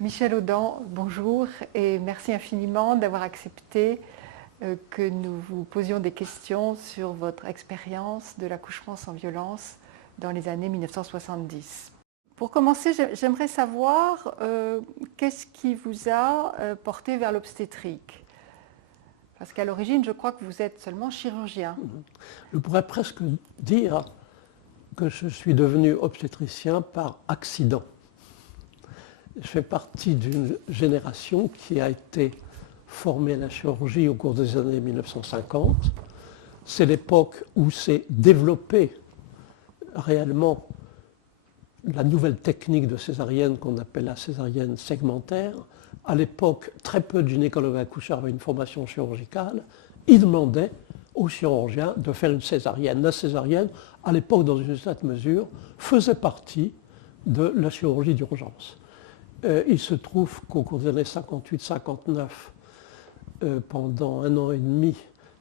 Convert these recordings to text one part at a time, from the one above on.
Michel Audin, bonjour et merci infiniment d'avoir accepté que nous vous posions des questions sur votre expérience de l'accouchement sans violence dans les années 1970. Pour commencer, j'aimerais savoir qu'est-ce qui vous a porté vers l'obstétrique? Parce qu'à l'origine, je crois que vous êtes seulement chirurgien. Je pourrais presque dire que je suis devenu obstétricien par accident. Je fais partie d'une génération qui a été formée à la chirurgie au cours des années 1950. C'est l'époque où s'est développée réellement la nouvelle technique de césarienne qu'on appelle la césarienne segmentaire. À l'époque, très peu de gynécologues accoucheurs avaient une formation chirurgicale. Ils demandaient aux chirurgiens de faire une césarienne. La césarienne, à l'époque, dans une certaine mesure, faisait partie de la chirurgie d'urgence. Il se trouve qu'au cours des années 58-59, pendant 1 an et demi,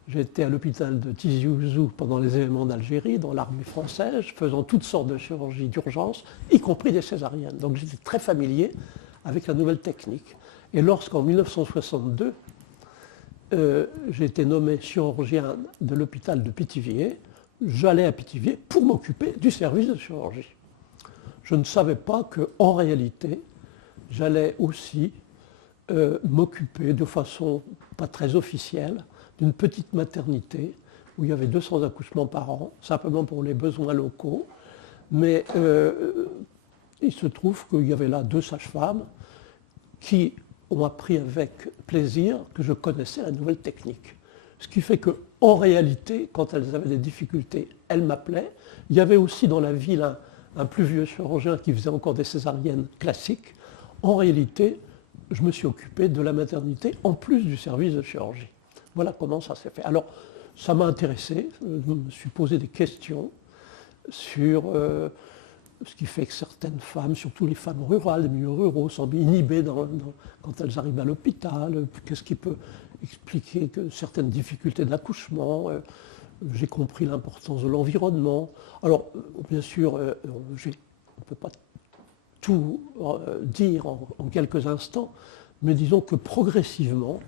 j'étais à l'hôpital de Tizi Ouzou pendant les événements d'Algérie, dans l'armée française, faisant toutes sortes de chirurgies d'urgence, y compris des césariennes. Donc j'étais très familier avec la nouvelle technique. Et lorsqu'en 1962, j'ai été nommé chirurgien de l'hôpital de Pithiviers, j'allais à Pithiviers pour m'occuper du service de chirurgie. Je ne savais pas qu'en réalité, j'allais aussi m'occuper de façon pas très officielle d'une petite maternité où il y avait 200 accouchements par an, simplement pour les besoins locaux. Mais il se trouve qu'il y avait là 2 sages-femmes qui ont appris avec plaisir que je connaissais la nouvelle technique. Ce qui fait qu'en réalité, quand elles avaient des difficultés, elles m'appelaient. Il y avait aussi dans la ville un plus vieux chirurgien qui faisait encore des césariennes classiques. En réalité, je me suis occupé de la maternité en plus du service de chirurgie. Voilà comment ça s'est fait. Alors, ça m'a intéressé, je me suis posé des questions sur ce qui fait que certaines femmes, surtout les femmes rurales, les milieux ruraux, sont inhibées quand elles arrivent à l'hôpital. Qu'est-ce qui peut expliquer que certaines difficultés d'accouchement? J'ai compris l'importance de l'environnement. Alors, bien sûr, on ne peut pas tout dire en quelques instants, mais disons que progressivement,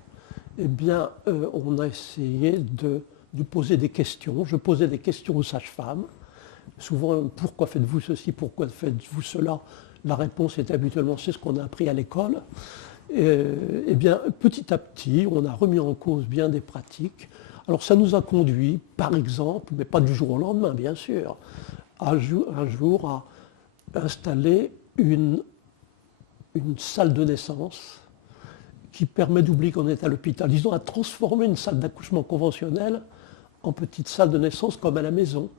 eh bien, on a essayé de poser des questions. Je posais des questions aux sages-femmes. Souvent, pourquoi faites-vous ceci, pourquoi faites-vous cela? La réponse était habituellement, c'est ce qu'on a appris à l'école. Eh bien, petit à petit, on a remis en cause bien des pratiques. Alors, ça nous a conduit, par exemple, mais pas du jour au lendemain, bien sûr, un jour à installer une salle de naissance qui permet d'oublier qu'on est à l'hôpital. Disons, à transformer une salle d'accouchement conventionnelle en petite salle de naissance comme à la maison.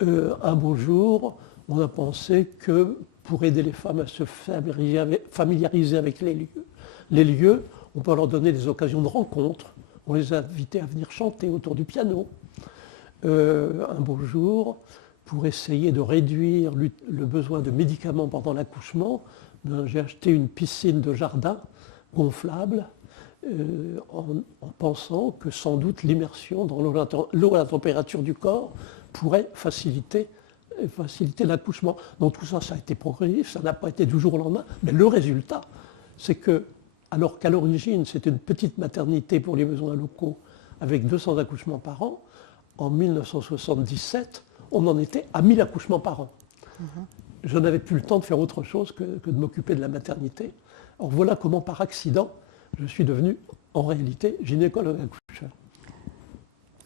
Un beau jour, on a pensé que pour aider les femmes à se familiariser avec les lieux, on peut leur donner des occasions de rencontre. On les a invités à venir chanter autour du piano. Un beau jour, pour essayer de réduire le besoin de médicaments pendant l'accouchement, j'ai acheté une piscine de jardin gonflable en pensant que sans doute l'immersion dans l'eau à la température du corps pourrait faciliter l'accouchement. Donc tout ça, ça a été progressif, ça n'a pas été du jour au lendemain, mais le résultat, c'est que, alors qu'à l'origine, c'était une petite maternité pour les besoins locaux avec 200 accouchements par an, en 1977, on en était à 1000 accouchements par an. Je n'avais plus le temps de faire autre chose que de m'occuper de la maternité. Alors voilà comment, par accident, je suis devenu, en réalité, gynécologue accoucheur.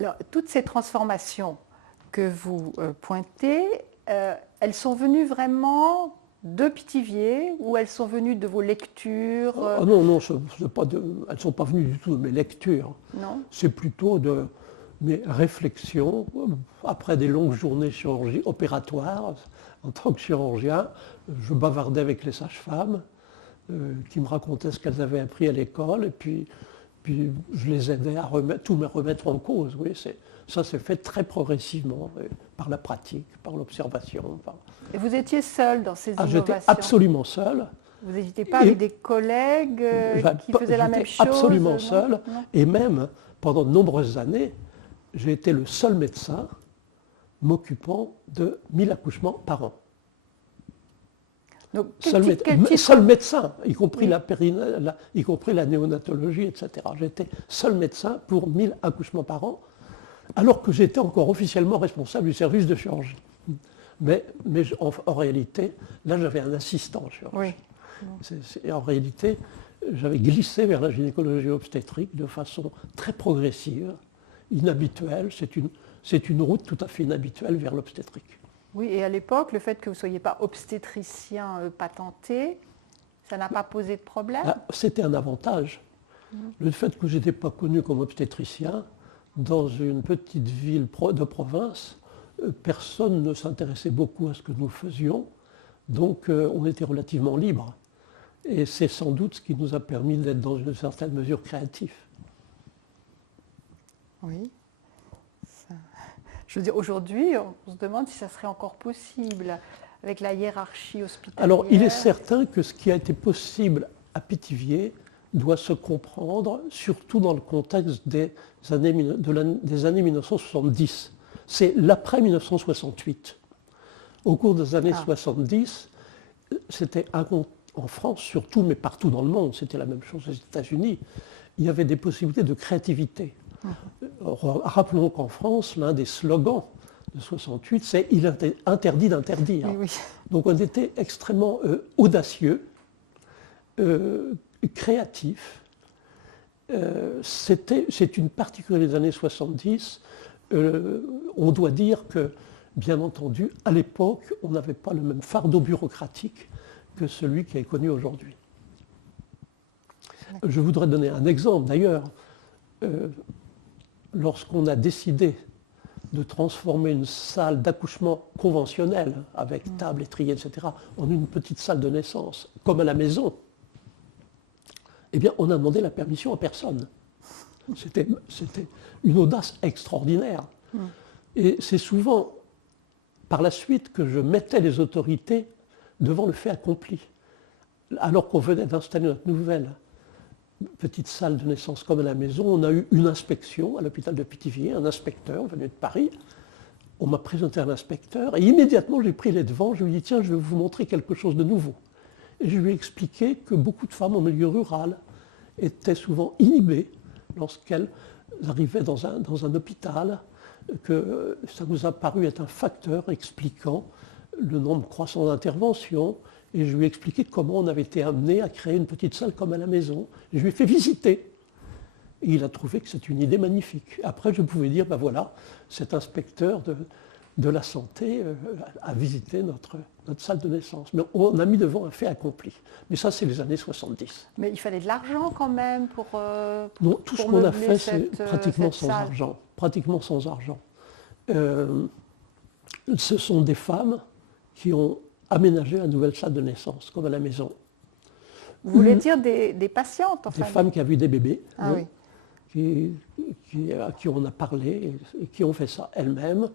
Alors, toutes ces transformations que vous pointez, elles sont venues vraiment de Pithiviers ou elles sont venues de vos lectures? Non, elles ne sont pas venues du tout de mes lectures. Non. C'est plutôt de mes réflexions, après des longues journées opératoires, en tant que chirurgien, je bavardais avec les sages-femmes qui me racontaient ce qu'elles avaient appris à l'école, et puis je les aidais à tout me remettre en cause. Oui, ça s'est fait très progressivement, par la pratique, par l'observation. Et vous étiez seul dans ces innovations? J'étais absolument seul. Vous n'étiez pas avec des collègues qui faisaient la même chose? Absolument seul, et même pendant de nombreuses années, j'ai été le seul médecin m'occupant de 1000 accouchements par an. Donc, seul médecin, y compris, y compris la néonatologie, etc. J'étais seul médecin pour 1000 accouchements par an, alors que j'étais encore officiellement responsable du service de chirurgie. Mais en réalité, là j'avais un assistant chirurgien. Oui. En réalité, j'avais glissé vers la gynécologie obstétrique de façon très progressive, inhabituelle. C'est une route tout à fait inhabituelle vers l'obstétrique. Oui, et à l'époque, le fait que vous ne soyez pas obstétricien patenté, ça n'a pas posé de problème? C'était un avantage. Le fait que je n'étais pas connu comme obstétricien, dans une petite ville de province, personne ne s'intéressait beaucoup à ce que nous faisions, donc on était relativement libre. Et c'est sans doute ce qui nous a permis d'être dans une certaine mesure créatifs. Oui. Je veux dire, aujourd'hui, on se demande si ça serait encore possible avec la hiérarchie hospitalière. Alors, il est certain que ce qui a été possible à Pithiviers doit se comprendre, surtout dans le contexte des années 1970. C'est l'après 1968. Au cours des années 70, c'était en France surtout, mais partout dans le monde, c'était la même chose aux États-Unis, il y avait des possibilités de créativité. Rappelons qu'en France, l'un des slogans de 68, c'est « Il est interdit d'interdire ». Oui. Donc on était extrêmement audacieux, créatif. C'est une particularité des années 70. On doit dire que, bien entendu, à l'époque, on n'avait pas le même fardeau bureaucratique que celui qui est connu aujourd'hui. Je voudrais donner un exemple d'ailleurs. Lorsqu'on a décidé de transformer une salle d'accouchement conventionnelle, avec table, étrier, etc., en une petite salle de naissance, comme à la maison, eh bien, on a demandé la permission à personne. C'était une audace extraordinaire. Et c'est souvent par la suite que je mettais les autorités devant le fait accompli. Alors qu'on venait d'installer notre nouvelle petite salle de naissance comme à la maison, on a eu une inspection à l'hôpital de Pithiviers, un inspecteur venu de Paris. On m'a présenté un inspecteur et immédiatement j'ai pris les devants, je lui ai dit tiens, je vais vous montrer quelque chose de nouveau. Et je lui ai expliqué que beaucoup de femmes en milieu rural étaient souvent inhibées lorsqu'elles arrivaient dans un hôpital, que ça nous a paru être un facteur expliquant le nombre croissant d'interventions. Et je lui ai expliqué comment on avait été amené à créer une petite salle comme à la maison. Et je lui ai fait visiter. Et il a trouvé que c'est une idée magnifique. Après, je pouvais dire, ben voilà, cet inspecteur de la santé a visité notre salle de naissance. Mais on a mis devant un fait accompli. Mais ça, c'est les années 70. Mais il fallait de l'argent quand même pour... non, tout ce qu'on a fait, c'est pratiquement sans argent. Pratiquement sans argent. Ce sont des femmes qui ont aménager une nouvelle salle de naissance, comme à la maison. Vous voulez dire des patientes, enfin? Des femmes qui avaient eu des bébés, oui. à qui on a parlé et qui ont fait ça elles-mêmes.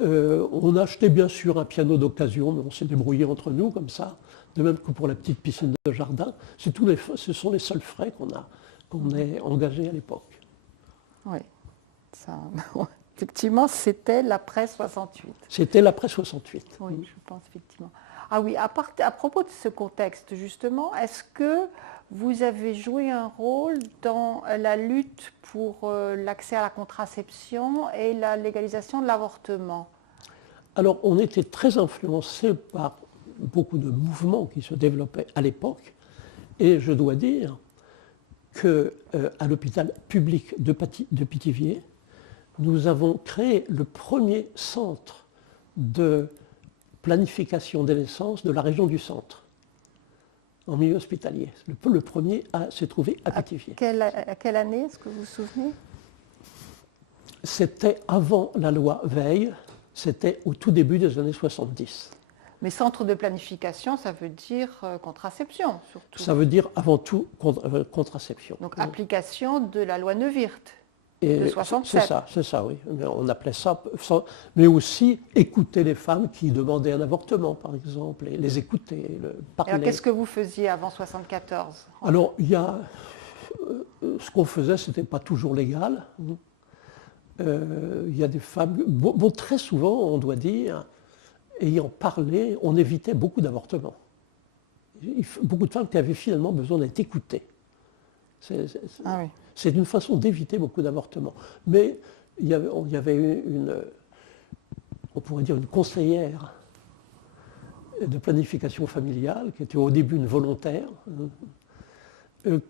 On a acheté bien sûr un piano d'occasion, mais on s'est débrouillé entre nous comme ça, de même que pour la petite piscine de jardin. Ce sont les seuls frais qu'on ait engagés à l'époque. Oui, ça... Effectivement, c'était l'après 68. C'était l'après 68. Oui, je pense effectivement. Ah oui, à propos de ce contexte, justement, est-ce que vous avez joué un rôle dans la lutte pour l'accès à la contraception et la légalisation de l'avortement? Alors, on était très influencé par beaucoup de mouvements qui se développaient à l'époque. Et je dois dire qu'à l'hôpital public de Pithiviers, nous avons créé le premier centre de planification des naissances de la région du Centre, en milieu hospitalier. Le premier s'est trouvé à Pithiviers. À quelle année, est-ce que vous vous souvenez? C'était avant la loi Veil, c'était au tout début des années 70. Mais centre de planification, ça veut dire contraception, surtout. Ça veut dire avant tout contraception. Donc application de la loi Neuwirth. De 67. C'est ça, oui. On appelait ça, mais aussi écouter les femmes qui demandaient un avortement, par exemple, et les écouter, parler. Alors qu'est-ce que vous faisiez avant 74? Alors, ce qu'on faisait, ce n'était pas toujours légal. Il y a des femmes, très souvent, on doit dire, ayant parlé, on évitait beaucoup d'avortements. beaucoup de femmes qui avaient finalement besoin d'être écoutées. Ah oui. C'est une façon d'éviter beaucoup d'avortements. Mais il y avait on pourrait dire une conseillère de planification familiale, qui était au début une volontaire,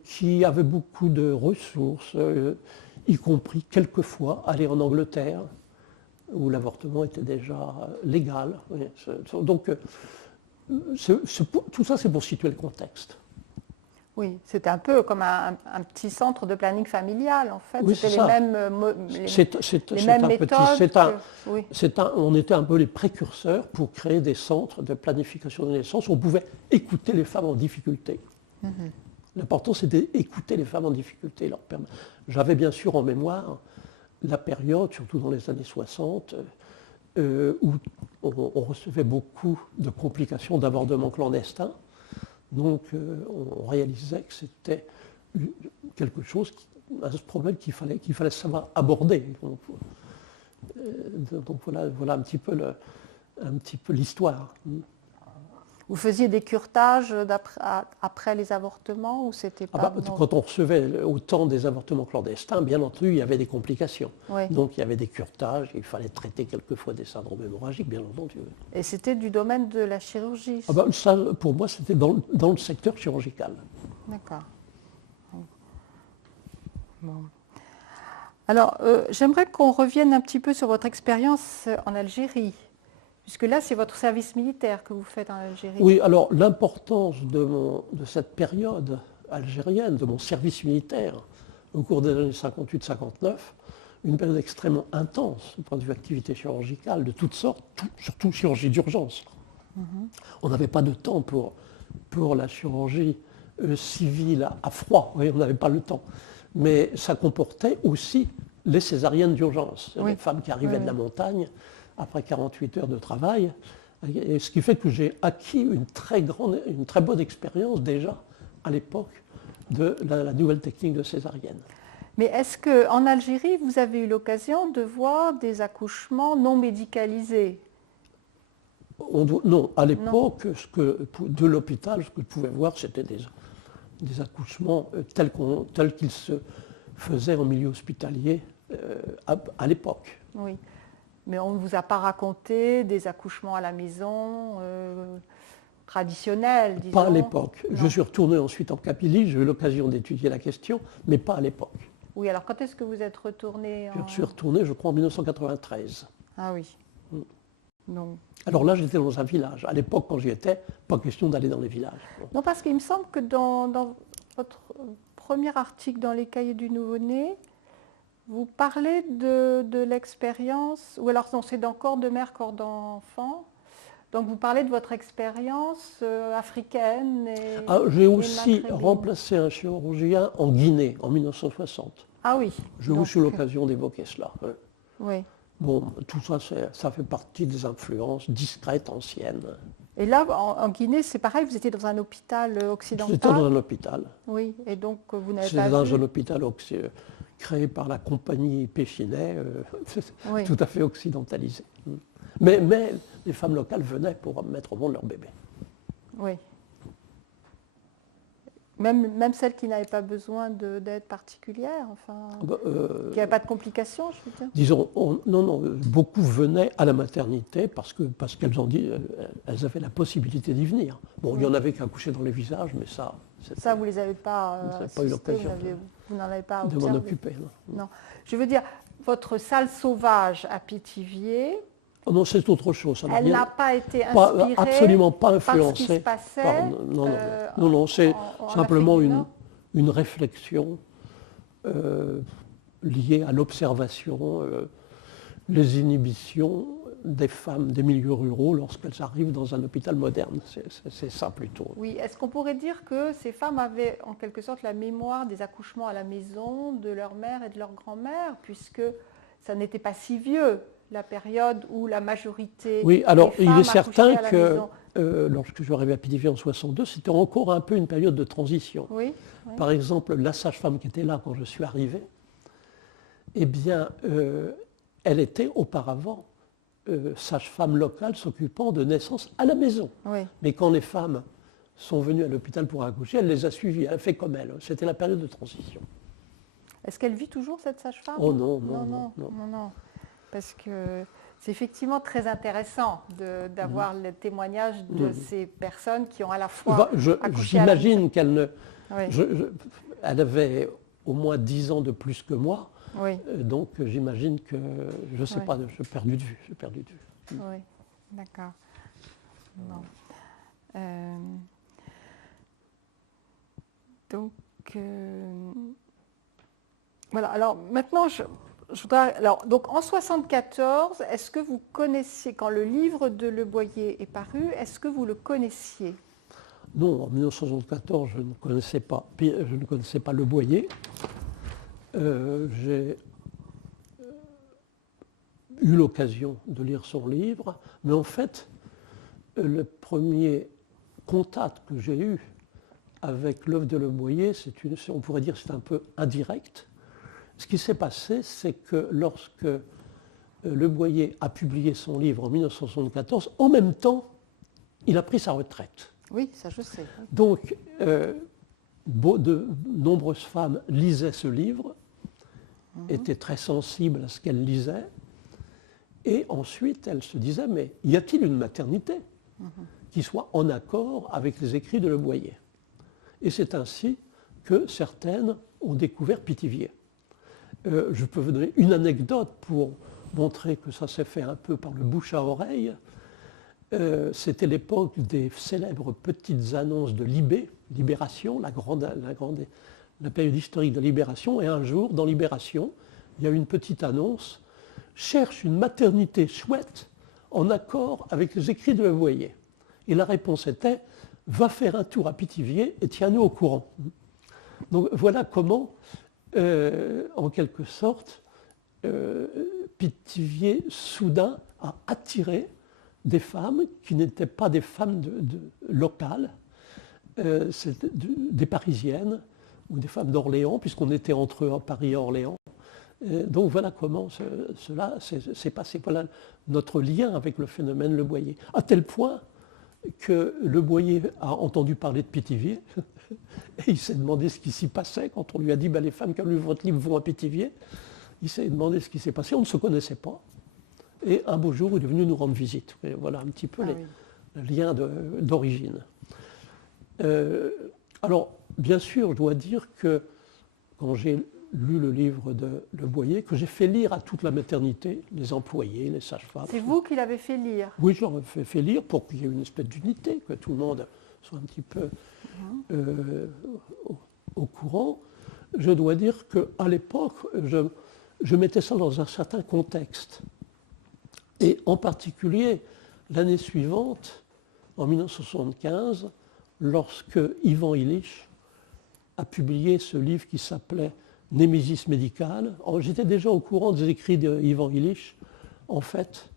qui avait beaucoup de ressources, y compris quelquefois aller en Angleterre, où l'avortement était déjà légal. Donc, tout ça, c'est pour situer le contexte. Oui, c'était un peu comme un petit centre de planning familial, en fait. Oui, c'était c'est ça. les mêmes méthodes. Oui. On était un peu les précurseurs pour créer des centres de planification de naissance où on pouvait écouter les femmes en difficulté. L'important, c'était d'écouter les femmes en difficulté. J'avais bien sûr en mémoire la période, surtout dans les années 60, où on recevait beaucoup de complications d'avortements clandestins. Donc on réalisait que c'était quelque chose, un problème qu'il fallait savoir aborder. Donc voilà un petit peu l'histoire. Vous faisiez des curetages après les avortements ou c'était pas Quand on recevait autant des avortements clandestins, bien entendu, il y avait des complications. Oui. Donc il y avait des curetages, il fallait traiter quelquefois des syndromes hémorragiques, bien entendu. Et c'était du domaine de la chirurgie? Ça, pour moi, c'était dans le secteur chirurgical. D'accord. Bon. Alors, j'aimerais qu'on revienne un petit peu sur votre expérience en Algérie. Puisque là, c'est votre service militaire que vous faites en Algérie. Oui, alors l'importance de cette période algérienne, de mon service militaire, au cours des années 58-59, une période extrêmement intense du point de vue activité chirurgicale de toutes sortes, surtout chirurgie d'urgence. On n'avait pas de temps pour la chirurgie civile à froid, oui, on n'avait pas le temps. Mais ça comportait aussi les césariennes d'urgence, les femmes qui arrivaient de la montagne, après 48 heures de travail, et ce qui fait que j'ai acquis une très bonne expérience déjà à l'époque de la nouvelle technique de césarienne. Mais est-ce qu'en Algérie, vous avez eu l'occasion de voir des accouchements non médicalisés? Non, à l'époque, de l'hôpital, ce que je pouvais voir, c'était des accouchements tels qu'ils se faisaient en milieu hospitalier à l'époque. Oui. Mais on ne vous a pas raconté des accouchements à la maison traditionnels, disons? Pas à l'époque. Je suis retourné ensuite en Kabylie, j'ai eu l'occasion d'étudier la question, mais pas à l'époque. Oui, alors quand est-ce que vous êtes retourné Je suis retourné, je crois, en 1993. Ah oui. Non. Alors là, j'étais dans un village. À l'époque, quand j'y étais, pas question d'aller dans les villages. Non, parce qu'il me semble que dans votre premier article dans les cahiers du nouveau-né, vous parlez de l'expérience, ou alors non, c'est dans Corps de mère, corps d'enfant. Donc vous parlez de votre expérience africaine j'ai aussi remplacé un chirurgien en Guinée en 1960. Ah oui. J'ai aussi l'occasion d'évoquer cela. Oui. Bon, tout ça, ça fait partie des influences discrètes, anciennes. Et là, en Guinée, c'est pareil, vous étiez dans un hôpital occidental? J'étais dans un hôpital. Oui, et donc vous n'avez pas C'était dans vu... un hôpital créé par la compagnie Péchinet, Oui. tout à fait occidentalisé. Mais les femmes locales venaient pour mettre au monde leur bébé. Oui. Même celles qui n'avaient pas besoin d'aide particulière, enfin, qui n'avaient pas de complications, je veux dire. Disons, non, beaucoup venaient à la maternité parce qu'elles elles avaient la possibilité d'y venir. Bon, il y en avait qui accouchaient dans les visages, mais ça... Ça, vous ne les avez pas pas eu l'occasion vous n'en avez pas de observé. m'en occuper. Non. Je veux dire, votre salle sauvage à Pithiviers, Oh non, c'est autre chose. elle n'a pas été inspirée absolument pas influencée par ce qui se passait non, c'est simplement Afrique du Nord. une réflexion liée à l'observation, les inhibitions des femmes des milieux ruraux lorsqu'elles arrivent dans un hôpital moderne. C'est ça plutôt. Oui, est-ce qu'on pourrait dire que ces femmes avaient en quelque sorte la mémoire des accouchements à la maison de leur mère et de leur grand-mère, puisque ça n'était pas si vieux, la période où la majorité oui, alors des femmes il est certain accouchaient à la que maison. lorsque je suis arrivé à Pithiviers en 62, c'était encore un peu une période de transition. Oui, Par exemple, la sage-femme qui était là quand je suis arrivé, eh bien, elle était auparavant sage-femme locale s'occupant de naissance à la maison. oui. Mais quand les femmes sont venues à l'hôpital pour accoucher, elle les a suivies, elle a fait comme elle. C'était la période de transition. Est-ce qu'elle vit toujours, cette sage-femme? Oh non, non, non, non. Non. Parce que c'est effectivement très intéressant d'avoir le témoignage de ces personnes qui ont à la fois accouché à la J'imagine qu'elle ne... Oui. Elle avait au moins 10 ans de plus que moi, Oui. Donc j'imagine que, je ne sais pas, je perds de vue. Oui, d'accord. Bon. Donc, voilà. Alors maintenant, je voudrais. Alors, donc en 1974, est-ce que vous connaissiez, quand le livre de Le Boyer est paru, est-ce que vous le connaissiez? Non, en 1974, je ne connaissais pas Le Boyer. J'ai eu l'occasion de lire son livre, mais en fait, le premier contact que j'ai eu avec l'œuvre de Le Boyer, on pourrait dire c'est un peu indirect. Ce qui s'est passé, c'est que lorsque Le Boyer a publié son livre en 1974, en même temps, il a pris sa retraite. Oui, ça je sais. Donc, de nombreuses femmes lisaient ce livre, étaient très sensibles à ce qu'elles lisaient, et ensuite elles se disaient, mais y a-t-il une maternité qui soit en accord avec les écrits de Le Boyer? Et c'est ainsi que certaines ont découvert Pithiviers. Je peux vous donner une anecdote pour montrer que ça s'est fait un peu par le bouche à oreille. C'était l'époque des célèbres petites annonces de Libération, la période historique de Libération, et un jour, dans Libération, il y a une petite annonce, cherche une maternité chouette en accord avec les écrits de Le Boyer. Et la réponse était, va faire un tour à Pithiviers et tiens-nous au courant. Donc voilà comment, en quelque sorte, Pithiviers soudain a attiré des femmes qui n'étaient pas des femmes locales, des Parisiennes ou des femmes d'Orléans, puisqu'on était entre Paris et Orléans. Donc voilà comment cela s'est passé. Voilà notre lien avec le phénomène Le Boyer. À tel point que Le Boyer a entendu parler de Pithiviers et il s'est demandé ce qui s'y passait quand on lui a dit les femmes qui ont lu votre livre vont à Pithiviers. Il s'est demandé ce qui s'est passé, on ne se connaissait pas. Et un beau jour, il est venu nous rendre visite. Et voilà un petit peu le lien d'origine. Alors, bien sûr, je dois dire que quand j'ai lu le livre de Le Boyer, que j'ai fait lire à toute la maternité, les employés, les sages-femmes. C'est vous qui l'avez fait lire? Oui, je leur ai fait lire pour qu'il y ait une espèce d'unité, que tout le monde soit un petit peu au courant. Je dois dire qu'à l'époque, je mettais ça dans un certain contexte. Et en particulier, l'année suivante, en 1975, lorsque Ivan Illich a publié ce livre qui s'appelait Némésis médicale. J'étais déjà au courant des écrits d'Ivan Illich, en fait,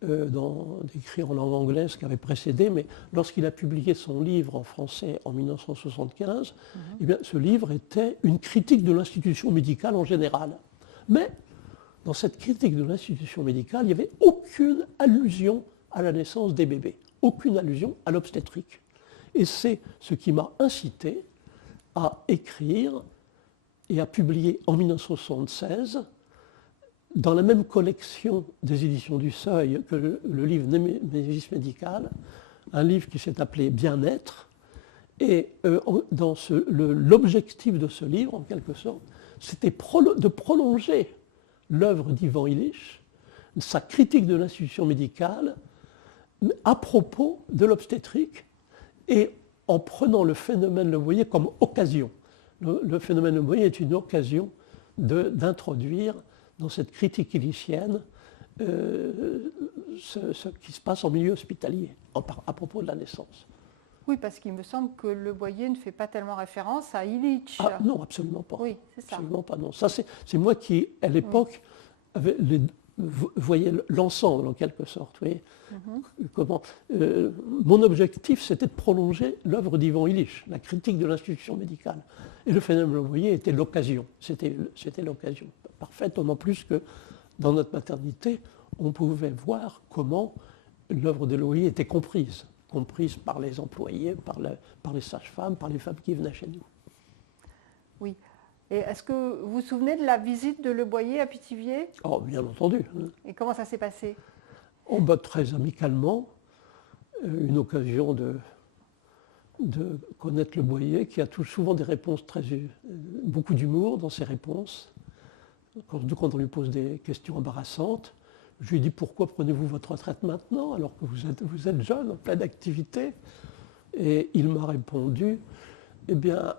d'écrits en langue anglaise qui avaient précédé, mais lorsqu'il a publié son livre en français en 1975, eh bien, ce livre était une critique de l'institution médicale en général. Mais dans cette critique de l'institution médicale, il n'y avait aucune allusion à la naissance des bébés, aucune allusion à l'obstétrique. Et c'est ce qui m'a incité à écrire et à publier en 1976, dans la même collection des éditions du Seuil que le livre Némésis médicale, un livre qui s'est appelé Bien-être. Et l'objectif de ce livre, en quelque sorte, c'était de prolonger l'œuvre d'Ivan Illich, sa critique de l'institution médicale, à propos de l'obstétrique, et en prenant le phénomène Le Boyer comme occasion. Le phénomène Le Boyer est une occasion d'introduire dans cette critique illichienne ce qui se passe en milieu hospitalier, à propos de la naissance. Oui, parce qu'il me semble que Le Boyer ne fait pas tellement référence à Illich. Ah, non, absolument pas. Oui, c'est ça. Absolument pas, non. Ça, c'est moi qui, à l'époque, voyais l'ensemble, en quelque sorte. Vous voyez, mon objectif, c'était de prolonger l'œuvre d'Ivan Illich, la critique de l'institution médicale. Et le phénomène Le Boyer était l'occasion. C'était l'occasion parfaite, d'autant plus que dans notre maternité, on pouvait voir comment l'œuvre de Le Boyer était comprise. comprise par les employés, par les sages-femmes, par les femmes qui venaient chez nous. Oui. Et est-ce que vous vous souvenez de la visite de Le Boyer à Pithiviers? Oh, bien entendu. Et comment ça s'est passé? Oh, bah, très amicalement, une occasion de connaître Le Boyer, qui a souvent des réponses beaucoup d'humour dans ses réponses. Quand on lui pose des questions embarrassantes, je lui dis pourquoi prenez-vous votre retraite maintenant alors que vous êtes jeune, en pleine activité? Et il m'a répondu, eh bien,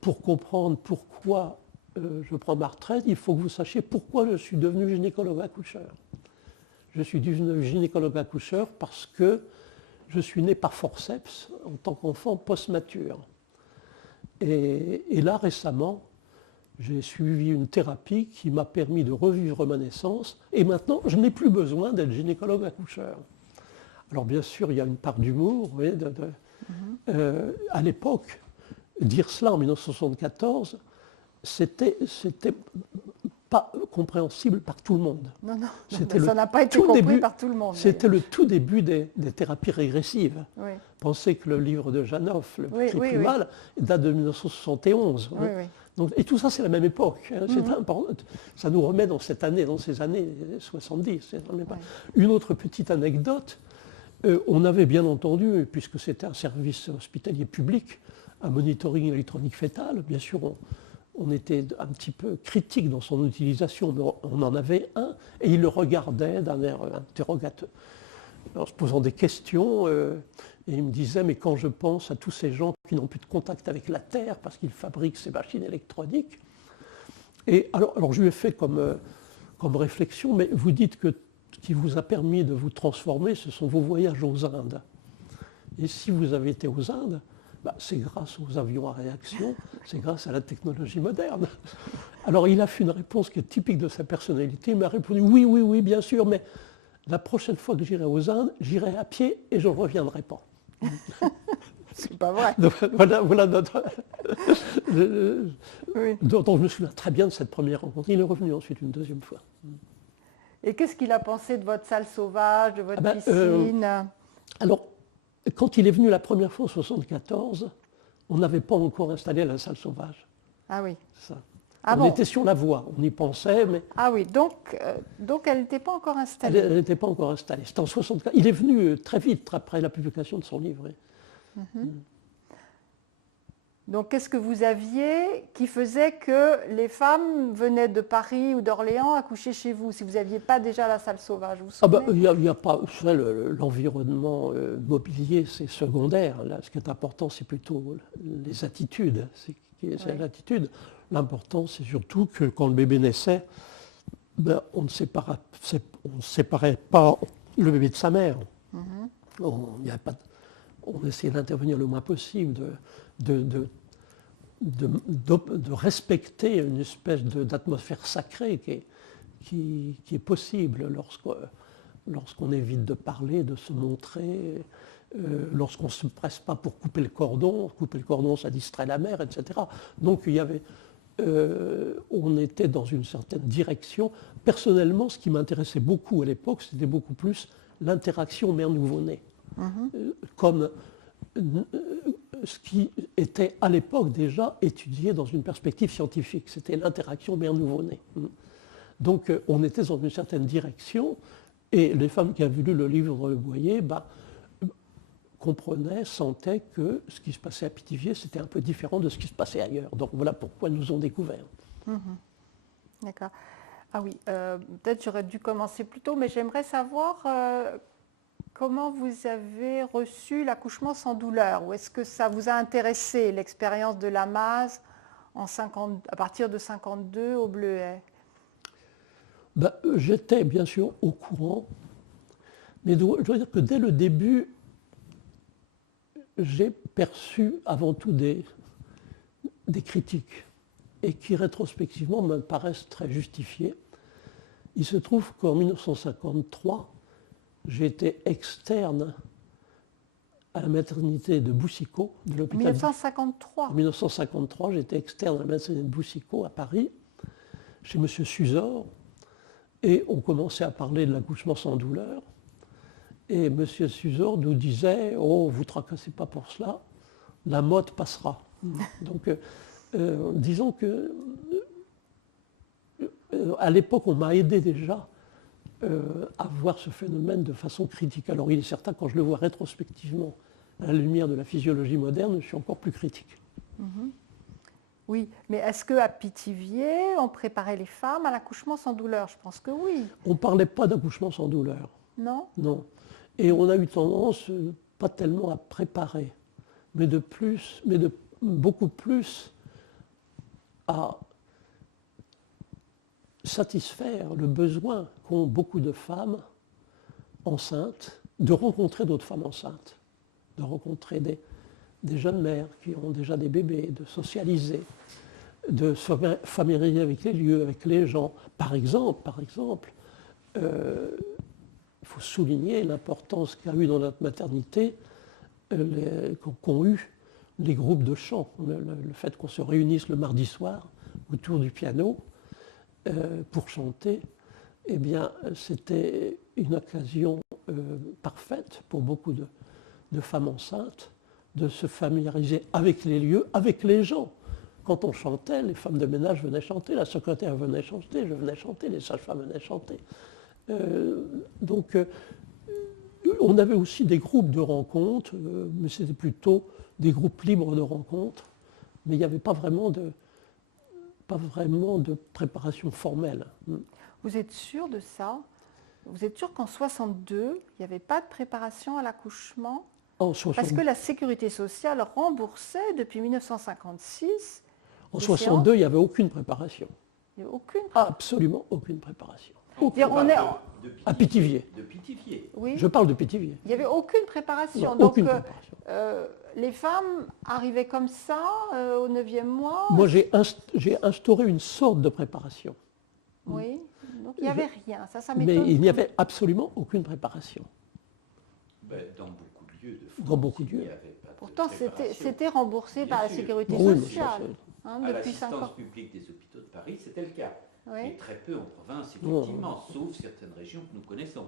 pour comprendre pourquoi je prends ma retraite, il faut que vous sachiez pourquoi je suis devenu gynécologue accoucheur. Je suis devenu gynécologue accoucheur parce que je suis né par forceps en tant qu'enfant post-mature. Et là, récemment, j'ai suivi une thérapie qui m'a permis de revivre ma naissance. Et maintenant, je n'ai plus besoin d'être gynécologue accoucheur. Alors bien sûr, il y a une part d'humour. Oui, à l'époque, dire cela en 1974, c'était pas compréhensible par tout le monde. Non, ça n'a pas été compris par tout le monde. C'était le tout début des thérapies régressives. Oui. Pensez que le livre de Janoff, Le Prix Primal, date de 1971. Oui, oui. Donc, et tout ça, c'est la même époque. Hein, ça nous remet dans ces années 70. Une autre petite anecdote, on avait bien entendu, puisque c'était un service hospitalier public, un monitoring électronique fœtal, bien sûr, on était un petit peu critique dans son utilisation, mais on en avait un, et il le regardait d'un air interrogateur, en se posant des questions, et il me disait, mais quand je pense à tous ces gens qui n'ont plus de contact avec la Terre, parce qu'ils fabriquent ces machines électroniques, et alors je lui ai fait comme réflexion, mais vous dites que ce qui vous a permis de vous transformer, ce sont vos voyages aux Indes. Et si vous avez été aux Indes, c'est grâce aux avions à réaction, c'est grâce à la technologie moderne. Alors il a fait une réponse qui est typique de sa personnalité. Il m'a répondu oui, bien sûr, mais la prochaine fois que j'irai aux Indes, j'irai à pied et je ne reviendrai pas. C'est pas vrai. Donc, voilà notre. Oui. Donc je me souviens très bien de cette première rencontre. Il est revenu ensuite une deuxième fois. Et qu'est-ce qu'il a pensé de votre salle sauvage, de votre piscine? Alors, quand il est venu la première fois en 1974, on n'avait pas encore installé la salle sauvage. Ah oui. Ça. Ah on était sur la voie, on y pensait, mais... Ah oui, donc elle n'était pas encore installée. Elle n'était pas encore installée. C'était en 1964. Il est venu très vite après la publication de son livre. Donc qu'est-ce que vous aviez qui faisait que les femmes venaient de Paris ou d'Orléans accoucher chez vous, si vous n'aviez pas déjà la salle sauvage, vous vous souvenez? Il n'y a pas, l'environnement mobilier, c'est secondaire. Là, ce qui est important, c'est plutôt les attitudes. C'est l'attitude. L'important, c'est surtout que quand le bébé naissait, on ne séparait pas le bébé de sa mère. On essayait d'intervenir le moins possible, de respecter une espèce d'atmosphère sacrée qui est possible lorsqu'on évite de parler, de se montrer, lorsqu'on ne se presse pas pour couper le cordon, ça distrait la mère, etc. Donc on était dans une certaine direction. Personnellement, ce qui m'intéressait beaucoup à l'époque, c'était beaucoup plus l'interaction mère nouveau-né. Comme ce qui était à l'époque déjà étudié dans une perspective scientifique, c'était l'interaction mère nouveau-né. Donc on était dans une certaine direction, et les femmes qui avaient lu le livre de Le Boyer comprenaient, sentaient que ce qui se passait à Pithiviers, c'était un peu différent de ce qui se passait ailleurs. Donc voilà pourquoi elles nous ont découvert. D'accord. Ah oui, peut-être j'aurais dû commencer plus tôt, mais j'aimerais savoir comment vous avez reçu l'accouchement sans douleur, ou est-ce que ça vous a intéressé, l'expérience de Lamaze à partir de 1952 au Bleuet? J'étais bien sûr au courant, mais je dois dire que dès le début, j'ai perçu avant tout des critiques, et qui rétrospectivement me paraissent très justifiées. Il se trouve qu'en 1953, j'ai été externe à la maternité de Boucicaut, de l'hôpital. 1953 En 1953, j'étais externe à la maternité de Boucicaut à Paris, chez M. Suzor, et on commençait à parler de l'accouchement sans douleur. Et M. Suzor nous disait, oh, vous tracassez pas pour cela, la mode passera. Donc, disons que à l'époque, on m'a aidé déjà à voir ce phénomène de façon critique. Alors, il est certain, quand je le vois rétrospectivement, à la lumière de la physiologie moderne, je suis encore plus critique. Oui, mais est-ce qu'à Pithiviers, on préparait les femmes à l'accouchement sans douleur? Je pense que oui. On ne parlait pas d'accouchement sans douleur. Non? Non. Et on a eu tendance, pas tellement à préparer, mais de beaucoup plus à satisfaire le besoin qu'ont beaucoup de femmes enceintes de rencontrer d'autres femmes enceintes, de rencontrer des jeunes mères qui ont déjà des bébés, de socialiser, de se familiariser avec les lieux, avec les gens. Par exemple, il faut souligner l'importance qu'a eu dans notre maternité, qu'ont eu les groupes de chant, le fait qu'on se réunisse le mardi soir autour du piano pour chanter, eh bien, c'était une occasion parfaite pour beaucoup de femmes enceintes de se familiariser avec les lieux, avec les gens. Quand on chantait, les femmes de ménage venaient chanter, la secrétaire venait chanter, je venais chanter, les sages-femmes venaient chanter. Donc, on avait aussi des groupes de rencontres, mais c'était plutôt des groupes libres de rencontres, mais il n'y avait pas vraiment de préparation formelle. Vous êtes sûr de ça? Vous êtes sûr qu'en 62, il n'y avait pas de préparation à l'accouchement? Parce que la sécurité sociale remboursait depuis 1956. En 62, il n'y avait aucune préparation. Il n'y avait aucune? Absolument aucune préparation. On est à Pithiviers. De Pithiviers. Oui. Je parle de Pithiviers. Il n'y avait aucune préparation. Non, Donc, aucune préparation. Les femmes arrivaient comme ça au 9e mois? Moi, j'ai instauré une sorte de préparation. Oui. Donc, il n'y avait rien. Ça Mais m'étonne. il n'y avait absolument aucune préparation. Ben, dans beaucoup de lieux de France, Dans beaucoup de il n'y lieux. avait pas de Pourtant, préparation. c'était remboursé Bien par la sûr. sécurité Oui, mais sociale ça, À depuis 5 ans. l'assistance publique des hôpitaux de Paris, c'était le cas. Oui. Mais très peu en province, effectivement, sauf certaines régions que nous connaissons,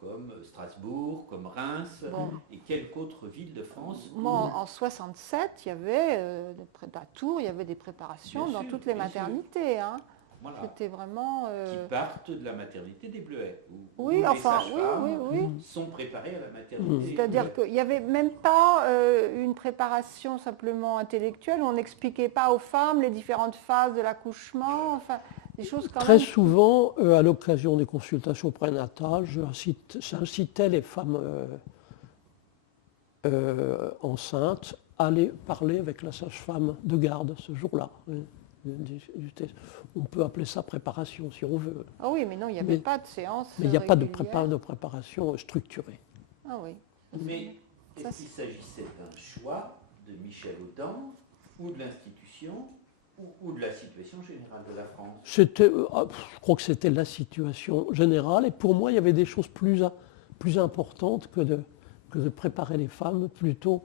comme Strasbourg, comme Reims, et quelques autres villes de France. Moi, en 67, il y avait à Tours, il y avait des préparations Bien dans sûr, toutes les bien sûr. maternités. Hein. Voilà, C'était vraiment. qui partent de la maternité des Bleuets, où Oui, les enfin, sages-femmes oui. sont préparées à la maternité. C'est-à-dire qu'il n'y avait même pas une préparation simplement intellectuelle, où on n'expliquait pas aux femmes les différentes phases de l'accouchement, enfin, des choses quand Très même. souvent, à l'occasion des consultations prénatales, j'incitais les femmes enceintes à aller parler avec la sage-femme de garde ce jour-là. On peut appeler ça préparation si on veut. Ah oui, mais non, il n'y avait pas de séance. Mais il n'y a pas de régulière. préparation structurée. Ah oui. Mais Ça, est-ce qu'il s'agissait d'un choix de Michel Audin, ou de l'institution, ou de la situation générale de la France? Je crois que c'était la situation générale. Et pour moi, il y avait des choses plus importantes que de préparer les femmes. Plutôt,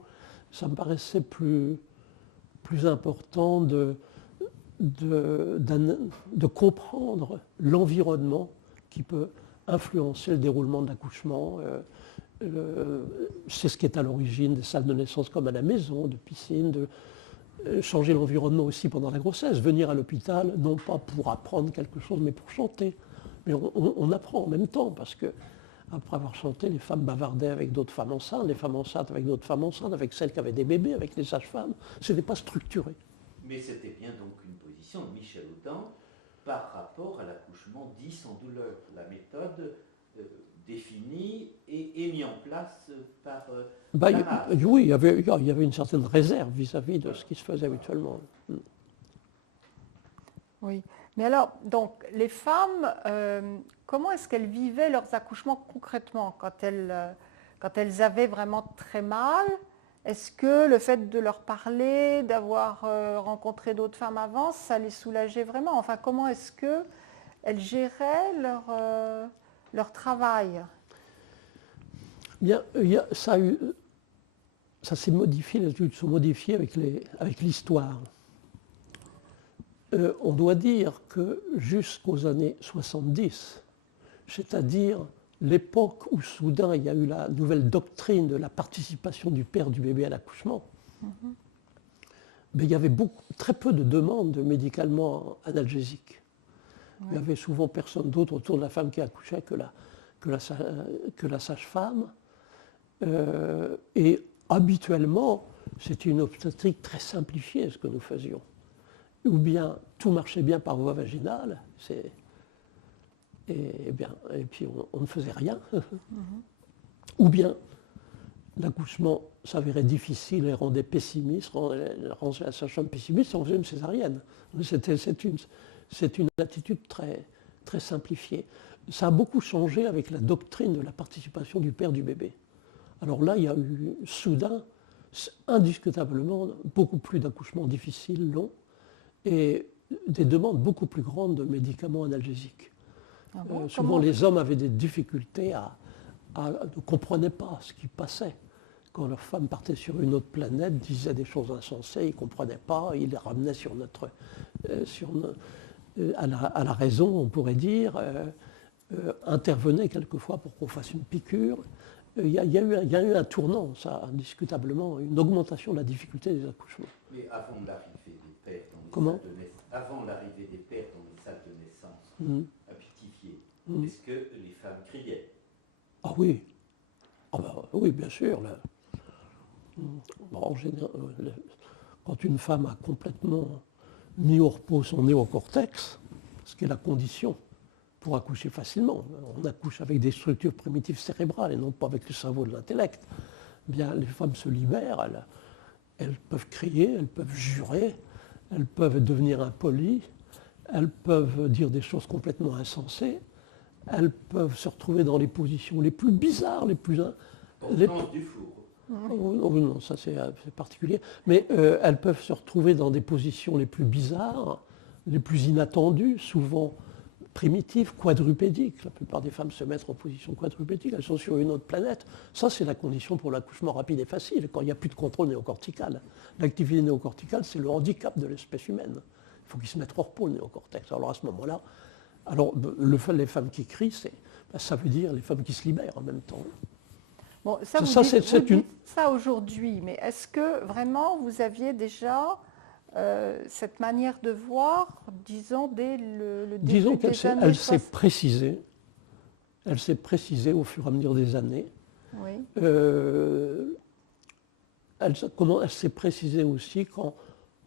ça me paraissait plus important de comprendre l'environnement qui peut influencer le déroulement de l'accouchement. C'est ce qui est à l'origine des salles de naissance comme à la maison, de piscine, de changer l'environnement aussi pendant la grossesse, venir à l'hôpital, non pas pour apprendre quelque chose, mais pour chanter. Mais on apprend en même temps, parce que après avoir chanté, les femmes bavardaient avec d'autres femmes enceintes, les femmes enceintes avec d'autres femmes enceintes, avec celles qui avaient des bébés, avec les sages-femmes. Ce n'était pas structuré. Mais c'était bien donc une position de Michel Audin par rapport à l'accouchement dit sans douleur, la méthode définie et mise en place par la masse. Oui, il y avait une certaine réserve vis-à-vis de ce qui se faisait habituellement. Oui. Mais alors, donc, les femmes, comment est-ce qu'elles vivaient leurs accouchements concrètement quand elles avaient vraiment très mal? Est-ce que le fait de leur parler, d'avoir rencontré d'autres femmes avant, ça les soulageait vraiment? Enfin, comment est-ce qu'elles géraient leur travail? Bien, ça s'est modifié, les études sont modifiées avec l'histoire. On doit dire que jusqu'aux années 70, c'est-à-dire l'époque où soudain il y a eu la nouvelle doctrine de la participation du père du bébé à l'accouchement, mais il y avait très peu de demandes de médicaments analgésiques. Il y avait souvent personne d'autre autour de la femme qui accouchait que la sage-femme. Et habituellement, c'était une obstétrique très simplifiée, ce que nous faisions. Ou bien tout marchait bien par voie vaginale, et puis on ne faisait rien. Ou bien l'accouchement s'avérait difficile et rendait pessimiste, rendait la sage-femme pessimiste, on faisait une césarienne. C'est une attitude très, très simplifiée. Ça a beaucoup changé avec la doctrine de la participation du père du bébé. Alors là, il y a eu soudain, indiscutablement, beaucoup plus d'accouchements difficiles, longs, et des demandes beaucoup plus grandes de médicaments analgésiques. Ah bon, souvent, les hommes avaient des difficultés ne comprenaient pas ce qui passait. Quand leur femme partait sur une autre planète, disait des choses insensées, ils ne comprenaient pas, ils les ramenaient à la raison, on pourrait dire, intervenaient quelquefois pour qu'on fasse une piqûre. Il y a eu un tournant, ça, indiscutablement, une augmentation de la difficulté des accouchements. Mais avant l'arrivée des pères dans les salles de naissance, à Pithiviers, est-ce que les femmes criaient? Ah oui, oui, bien sûr. Là. Bon, en général, quand une femme a complètement mis au repos son néocortex, ce qui est la condition pour accoucher facilement, on accouche avec des structures primitives cérébrales et non pas avec le cerveau de l'intellect, bien les femmes se libèrent, elles peuvent crier, elles peuvent jurer, elles peuvent devenir impolies, elles peuvent dire des choses complètement insensées, elles peuvent se retrouver dans les positions les plus bizarres, du four. Non, ça c'est particulier. Mais elles peuvent se retrouver dans des positions les plus bizarres, les plus inattendues, souvent primitives, quadrupédiques. La plupart des femmes se mettent en position quadrupédique, elles sont sur une autre planète. Ça, c'est la condition pour l'accouchement rapide et facile, quand il n'y a plus de contrôle néocortical. L'activité néocorticale, c'est le handicap de l'espèce humaine. Il faut qu'il se mette au repos, le néocortex. Alors à ce moment-là, les femmes qui crient, ça veut dire les femmes qui se libèrent en même temps. Bon, ça, vous dites ça aujourd'hui, mais est-ce que vraiment vous aviez déjà cette manière de voir, disons, dès le début disons des années elle s'est précisée. Elle s'est précisée au fur et à mesure des années. Oui. Elle s'est précisée aussi quand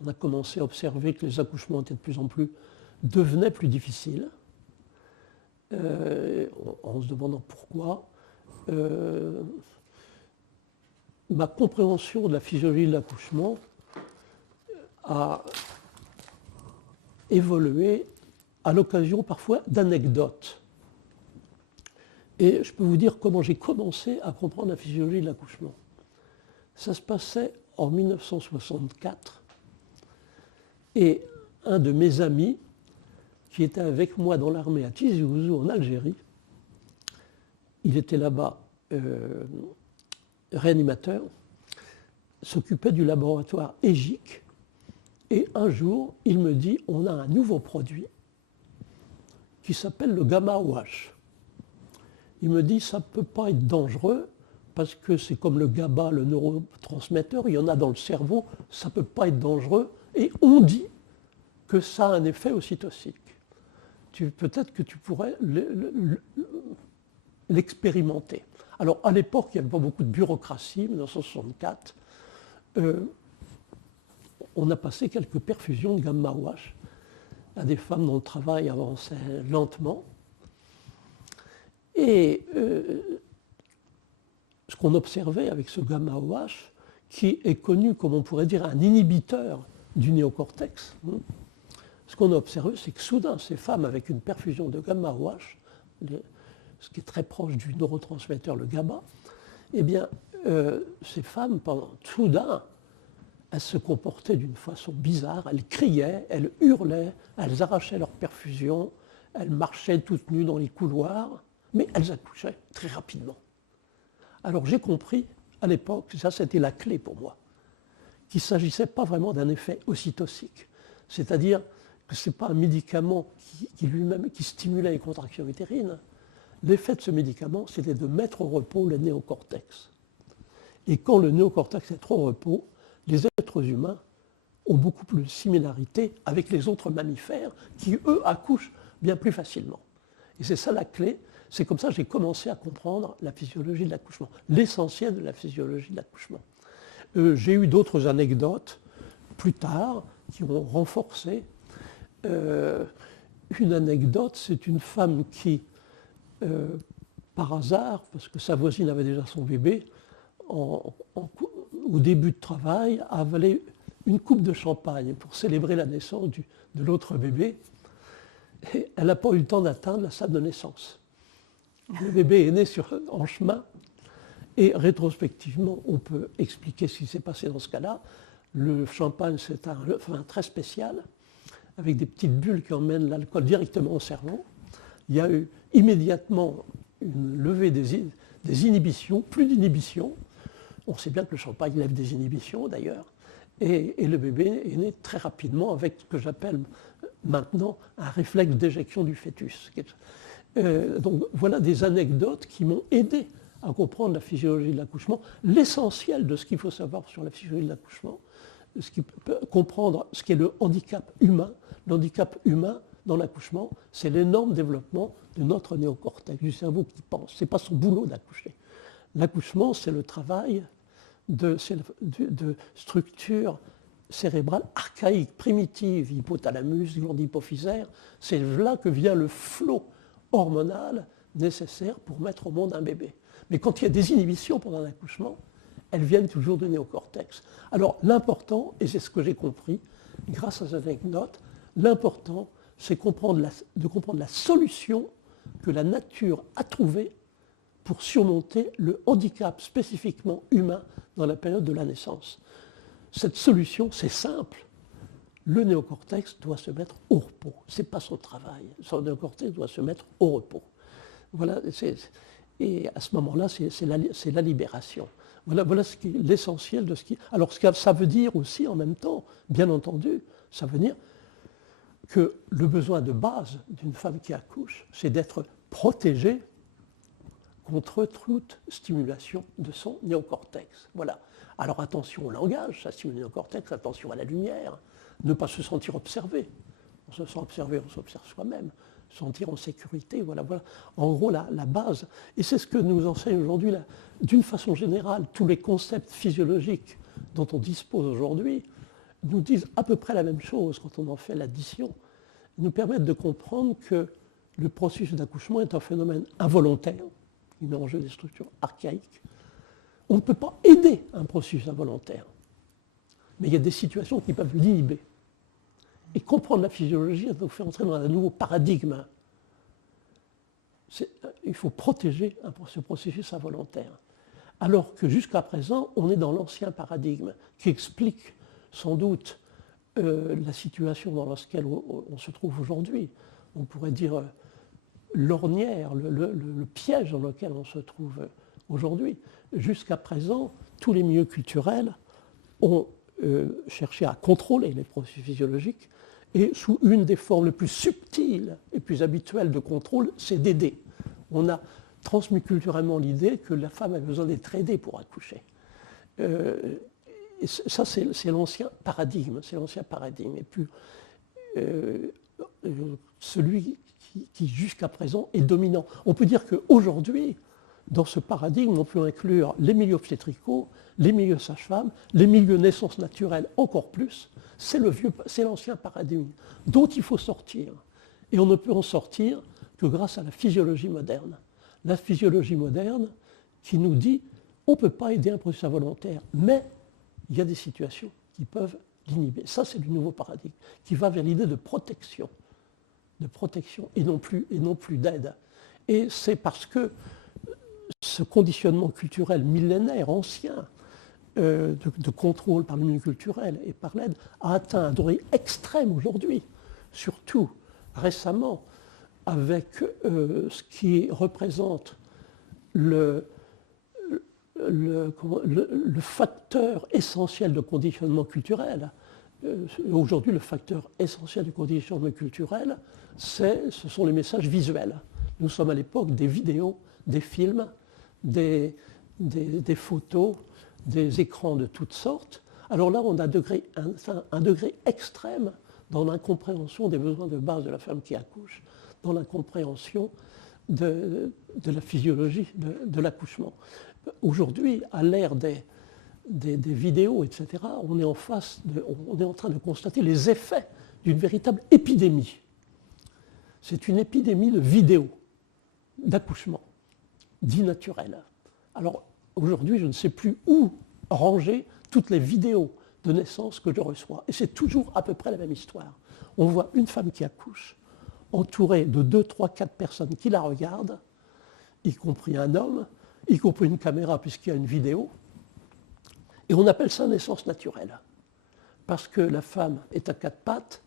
on a commencé à observer que les accouchements étaient de plus en plus devenaient plus difficiles, en se demandant pourquoi. Ma compréhension de la physiologie de l'accouchement a évolué à l'occasion parfois d'anecdotes. Et je peux vous dire comment j'ai commencé à comprendre la physiologie de l'accouchement. Ça se passait en 1964 et un de mes amis qui était avec moi dans l'armée à Tizi Ouzou en Algérie, il était là-bas réanimateur, s'occupait du laboratoire EGIC, et un jour, il me dit, on a un nouveau produit qui s'appelle le gamma-OH. Il me dit, ça ne peut pas être dangereux, parce que c'est comme le GABA, le neurotransmetteur, il y en a dans le cerveau, ça ne peut pas être dangereux, et on dit que ça a un effet ocytocique. Peut-être que tu pourrais l'expérimenter. Alors, à l'époque, il n'y avait pas beaucoup de bureaucratie, 1964. On a passé quelques perfusions de gamma-OH à des femmes dont le travail avançait lentement. Et ce qu'on observait avec ce gamma-OH, qui est connu, comme on pourrait dire, un inhibiteur du néocortex, ce qu'on a observé, c'est que soudain, ces femmes avec une perfusion de gamma-OH, ce qui est très proche du neurotransmetteur, le GABA, eh bien, ces femmes, soudain, elles se comportaient d'une façon bizarre, elles criaient, elles hurlaient, elles arrachaient leur perfusion, elles marchaient toutes nues dans les couloirs, mais elles accouchaient très rapidement. Alors j'ai compris, à l'époque, ça c'était la clé pour moi, qu'il ne s'agissait pas vraiment d'un effet ocytocique, c'est-à-dire que ce n'est pas un médicament qui lui-même qui stimulait les contractions utérines, L'effet de ce médicament, c'était de mettre au repos le néocortex. Et quand le néocortex est trop au repos, les êtres humains ont beaucoup plus de similarité avec les autres mammifères qui, eux, accouchent bien plus facilement. Et c'est ça la clé. C'est comme ça que j'ai commencé à comprendre la physiologie de l'accouchement, l'essentiel de la physiologie de l'accouchement. J'ai eu d'autres anecdotes plus tard qui ont renforcé. Une anecdote, c'est une femme qui, par hasard, parce que sa voisine avait déjà son bébé, au début de travail, a avalé une coupe de champagne pour célébrer la naissance de l'autre bébé. Et elle n'a pas eu le temps d'atteindre la salle de naissance. Le bébé est né en chemin. Et rétrospectivement, on peut expliquer ce qui s'est passé dans ce cas-là. Le champagne, c'est un vin très spécial, avec des petites bulles qui emmènent l'alcool directement au cerveau. Il y a eu immédiatement une levée des inhibitions, plus d'inhibitions. On sait bien que le champagne lève des inhibitions d'ailleurs. Et le bébé est né très rapidement avec ce que j'appelle maintenant un réflexe d'éjection du fœtus. Donc voilà des anecdotes qui m'ont aidé à comprendre la physiologie de l'accouchement, l'essentiel de ce qu'il faut savoir sur la physiologie de l'accouchement, comprendre ce qu'est le handicap humain. L'handicap humain dans l'accouchement, c'est l'énorme développement de notre néocortex, du cerveau qui pense. Ce n'est pas son boulot d'accoucher. L'accouchement, c'est le travail de structures cérébrales archaïques, primitives, hypothalamus, glande hypophysaire. C'est là que vient le flot hormonal nécessaire pour mettre au monde un bébé. Mais quand il y a des inhibitions pendant l'accouchement, elles viennent toujours du néocortex. Alors l'important, et c'est ce que j'ai compris grâce à cette anecdote, l'important, c'est de comprendre la solution que la nature a trouvée pour surmonter le handicap spécifiquement humain dans la période de la naissance. Cette solution, c'est simple. Le néocortex doit se mettre au repos. Ce n'est pas son travail. Son néocortex doit se mettre au repos. Voilà, et à ce moment-là, c'est la libération. Voilà l'essentiel de ce qui... Alors, ça veut dire aussi, en même temps, bien entendu, ça veut dire que le besoin de base d'une femme qui accouche, c'est d'être protégée contre toute stimulation de son néocortex. Voilà. Alors attention au langage, ça stimule le néocortex, attention à la lumière, ne pas se sentir observé. On se sent observé, on s'observe soi-même, se sentir en sécurité, voilà. En gros, la base. Et c'est ce que nous enseigne aujourd'hui, d'une façon générale, tous les concepts physiologiques dont on dispose aujourd'hui nous disent à peu près la même chose quand on en fait l'addition. Ils nous permettent de comprendre que le processus d'accouchement est un phénomène involontaire, qui met en jeu des structures archaïques. On ne peut pas aider un processus involontaire, mais il y a des situations qui peuvent l'inhiber. Et comprendre la physiologie, ça nous fait entrer dans un nouveau paradigme. Il faut protéger ce processus involontaire. Alors que jusqu'à présent, on est dans l'ancien paradigme qui explique sans doute la situation dans laquelle on se trouve aujourd'hui. On pourrait dire l'ornière, le piège dans lequel on se trouve aujourd'hui. Jusqu'à présent, tous les milieux culturels ont cherché à contrôler les processus physiologiques et sous une des formes les plus subtiles et plus habituelles de contrôle, c'est d'aider. On a transmis culturellement l'idée que la femme a besoin d'être aidée pour accoucher. Et ça, c'est l'ancien paradigme. Et puis, celui qui jusqu'à présent est dominant. On peut dire qu'aujourd'hui, dans ce paradigme, on peut inclure les milieux obstétricaux, les milieux sages-femmes, les milieux naissance naturelle encore plus. C'est l'ancien paradigme dont il faut sortir. Et on ne peut en sortir que grâce à la physiologie moderne. La physiologie moderne qui nous dit on ne peut pas aider un processus involontaire, mais il y a des situations qui peuvent l'inhiber. Ça, c'est du nouveau paradigme qui va vers l'idée de protection et non plus d'aide. Et c'est parce que ce conditionnement culturel millénaire, ancien, de contrôle par le milieu culturel et par l'aide, a atteint un degré extrême aujourd'hui, surtout récemment, avec ce qui représente le facteur essentiel de conditionnement culturel. Aujourd'hui, le facteur essentiel du conditionnement culturel, ce sont les messages visuels. Nous sommes à l'époque des vidéos, des films, des photos, des écrans de toutes sortes. Alors là, on a un degré extrême dans l'incompréhension des besoins de base de la femme qui accouche, dans l'incompréhension de la physiologie de l'accouchement. Aujourd'hui, à l'ère des vidéos, etc., on est en train de constater les effets d'une véritable épidémie. C'est une épidémie de vidéos, d'accouchement, dits naturels. Alors aujourd'hui, je ne sais plus où ranger toutes les vidéos de naissance que je reçois. Et c'est toujours à peu près la même histoire. On voit une femme qui accouche, entourée de 2, 3, 4 personnes qui la regardent, y compris un homme, y compris une caméra puisqu'il y a une vidéo. Et on appelle ça naissance naturelle. Parce que la femme est à 4 pattes,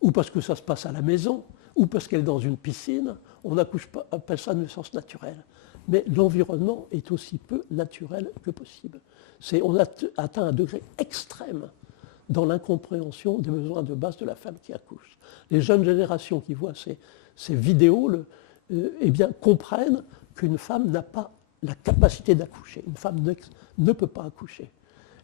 ou parce que ça se passe à la maison, ou parce qu'elle est dans une piscine, on appelle ça naissance naturelle. Mais l'environnement est aussi peu naturel que possible. On a atteint un degré extrême dans l'incompréhension des besoins de base de la femme qui accouche. Les jeunes générations qui voient ces vidéos eh bien, comprennent qu'une femme n'a pas la capacité d'accoucher. Une femme ne peut pas accoucher.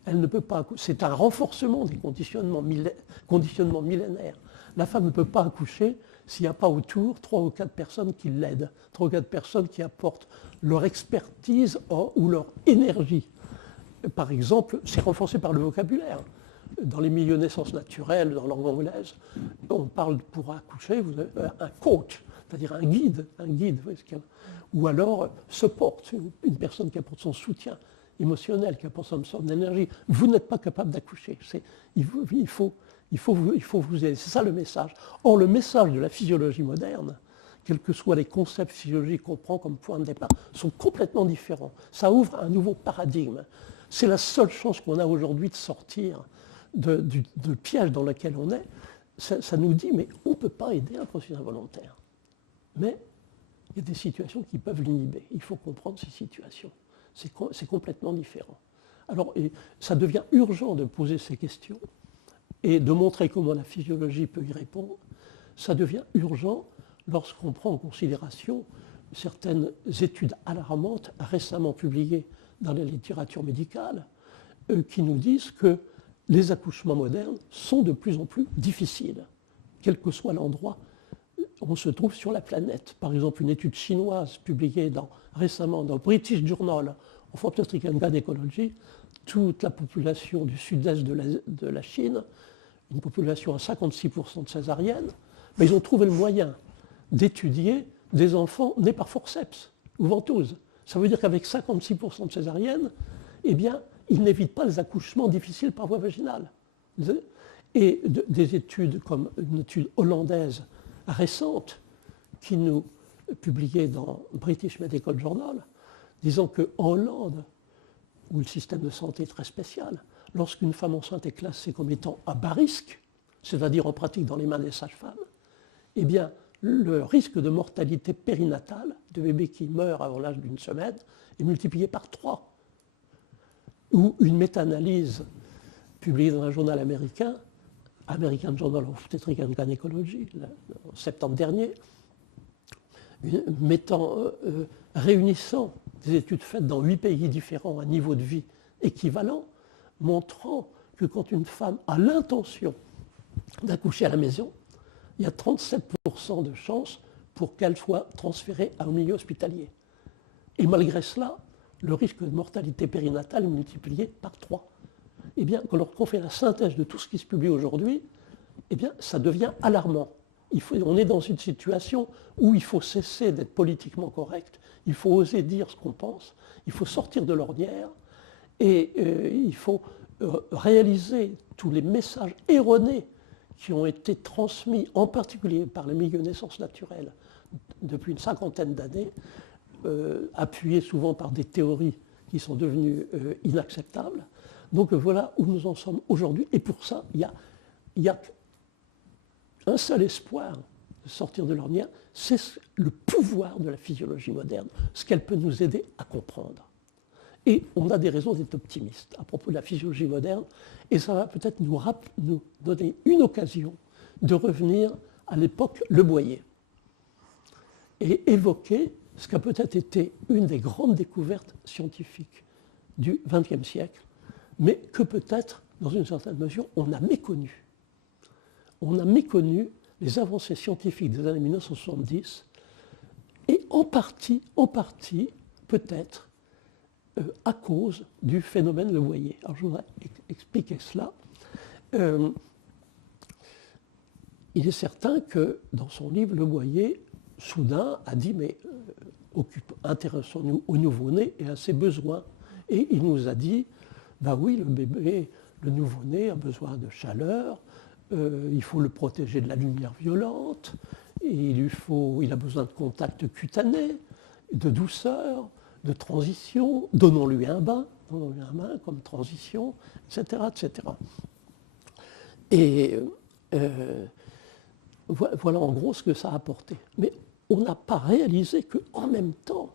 Elle ne peut pas accoucher. C'est un renforcement des conditionnements millénaires. La femme ne peut pas accoucher s'il n'y a pas autour 3 ou 4 personnes qui l'aident, 3 ou 4 personnes qui apportent leur expertise ou leur énergie. Par exemple, c'est renforcé par le vocabulaire. Dans les milieux naissance naturelle, dans la langue anglaise, on parle pour accoucher, vous avez un coach, c'est-à-dire un guide, ou alors support, une personne qui apporte son soutien émotionnel, qui apporte son énergie. Vous n'êtes pas capable d'accoucher. Il faut vous aider. C'est ça le message. Or, le message de la physiologie moderne, quels que soient les concepts physiologiques qu'on prend comme point de départ, sont complètement différents. Ça ouvre un nouveau paradigme. C'est la seule chance qu'on a aujourd'hui de sortir du piège dans lequel on est. Ça nous dit, mais on ne peut pas aider un processus involontaire. Mais il y a des situations qui peuvent l'inhiber. Il faut comprendre ces situations. C'est complètement différent. Alors, ça devient urgent de poser ces questions et de montrer comment la physiologie peut y répondre. Ça devient urgent lorsqu'on prend en considération certaines études alarmantes récemment publiées dans la littérature médicale qui nous disent que les accouchements modernes sont de plus en plus difficiles, quel que soit l'endroit où on se trouve sur la planète. Par exemple, une étude chinoise publiée récemment dans le British Journal of Obstetrics and Gynecology, toute la population du sud-est de la Chine, une population à 56% de césariennes, mais ils ont trouvé le moyen d'étudier des enfants nés par forceps ou ventouse. Ça veut dire qu'avec 56% de césariennes, eh bien, ils n'évitent pas les accouchements difficiles par voie vaginale. Et des études comme une étude hollandaise récente, publiée dans British Medical Journal, disant qu'en Hollande, où le système de santé est très spécial, lorsqu'une femme enceinte est classée comme étant à bas risque, c'est-à-dire en pratique dans les mains des sages-femmes, eh bien, le risque de mortalité périnatale de bébés qui meurent avant l'âge d'une semaine est multiplié par 3. Ou une méta-analyse publiée dans un journal américain, American Journal of Obstetrics and Gynecology, en septembre dernier, réunissant des études faites dans 8 pays différents à niveau de vie équivalent, montrant que quand une femme a l'intention d'accoucher à la maison, il y a 37% de chances pour qu'elle soit transférée à un milieu hospitalier. Et malgré cela, le risque de mortalité périnatale est multiplié par 3. Eh bien, lorsqu'on fait la synthèse de tout ce qui se publie aujourd'hui, eh bien, ça devient alarmant. On est dans une situation où il faut cesser d'être politiquement correct, il faut oser dire ce qu'on pense, il faut sortir de l'ornière et il faut réaliser tous les messages erronés qui ont été transmis, en particulier par les milieux naissance naturelle, depuis une 50aine d'années, appuyés souvent par des théories qui sont devenues inacceptables. Donc voilà où nous en sommes aujourd'hui. Et pour ça, il y a un seul espoir de sortir de l'ornière, c'est le pouvoir de la physiologie moderne, ce qu'elle peut nous aider à comprendre. Et on a des raisons d'être optimistes à propos de la physiologie moderne, et ça va peut-être nous donner une occasion de revenir à l'époque Le Boyer. et évoquer ce qu'a peut-être été une des grandes découvertes scientifiques du XXe siècle, mais que peut-être, dans une certaine mesure, on a méconnu. On a méconnu les avancées scientifiques des années 1970, et en partie peut-être, à cause du phénomène Le Boyer. Alors je voudrais expliquer cela. Il est certain que dans son livre, Le Boyer, soudain, a dit, mais intéressons-nous au nouveau-né et à ses besoins. Et il nous a dit, ben oui, le bébé, le nouveau-né a besoin de chaleur, il faut le protéger de la lumière violente, il a besoin de contact cutané, de douceur, de transition, donnons-lui un bain comme transition, etc. etc. Et voilà en gros ce que ça a apporté. Mais on n'a pas réalisé qu'en même temps,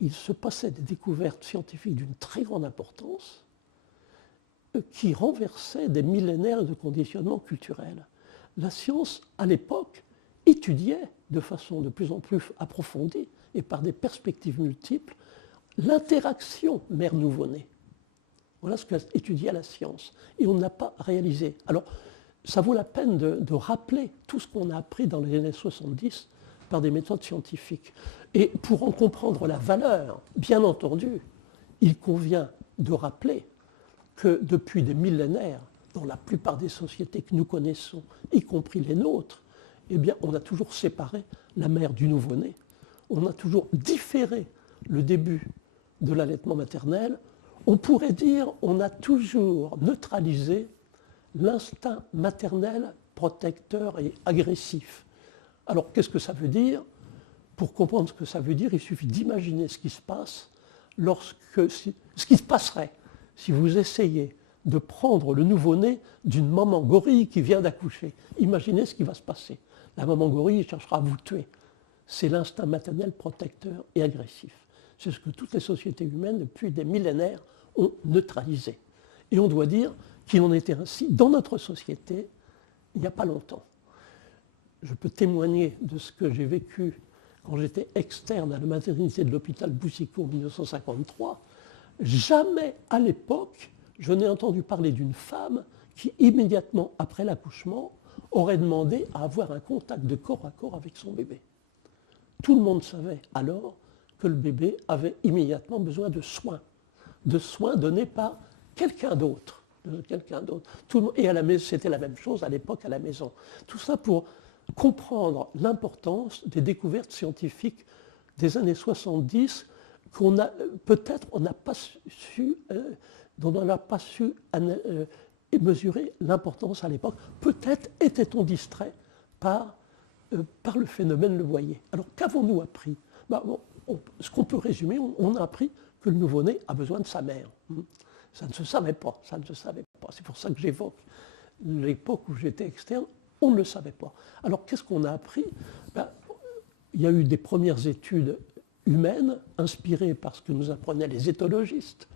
il se passait des découvertes scientifiques d'une très grande importance qui renversaient des millénaires de conditionnement culturel. La science, à l'époque, étudiait de façon de plus en plus approfondie et par des perspectives multiples l'interaction mère-nouveau-né. Voilà ce qu'étudiait la science. Et on n'a pas réalisé. Alors, ça vaut la peine de rappeler tout ce qu'on a appris dans les années 70 par des méthodes scientifiques. Et pour en comprendre la valeur, bien entendu, il convient de rappeler que depuis des millénaires, dans la plupart des sociétés que nous connaissons, y compris les nôtres, eh bien, on a toujours séparé la mère du nouveau-né. On a toujours différé le début de l'allaitement maternel. On pourrait dire on a toujours neutralisé l'instinct maternel protecteur et agressif. Alors, qu'est-ce que ça veut dire? Pour comprendre ce que ça veut dire, il suffit d'imaginer ce qui se passe ce qui se passerait si vous essayez de prendre le nouveau-né d'une maman gorille qui vient d'accoucher. Imaginez ce qui va se passer. La maman gorille cherchera à vous tuer. C'est l'instinct maternel protecteur et agressif. C'est ce que toutes les sociétés humaines, depuis des millénaires, ont neutralisé. Et on doit dire qu'il en était ainsi dans notre société il n'y a pas longtemps. Je peux témoigner de ce que j'ai vécu quand j'étais externe à la maternité de l'hôpital Boucicaut en 1953. Jamais à l'époque, je n'ai entendu parler d'une femme qui, immédiatement après l'accouchement, aurait demandé à avoir un contact de corps à corps avec son bébé. Tout le monde savait alors que le bébé avait immédiatement besoin de soins donnés par quelqu'un d'autre. Et c'était la même chose à l'époque à la maison. Tout ça pour comprendre l'importance des découvertes scientifiques des années 70 dont on n'a pas su mesurer l'importance à l'époque. Peut-être était-on distrait par le phénomène Le Boyer. Alors qu'avons-nous appris? Ce qu'on peut résumer, on a appris que le nouveau-né a besoin de sa mère. Ça ne se savait pas, C'est pour ça que j'évoque l'époque où j'étais externe, on ne le savait pas. Alors qu'est-ce qu'on a appris? Il y a eu des premières études humaines inspirées par ce que nous apprenaient les éthologistes,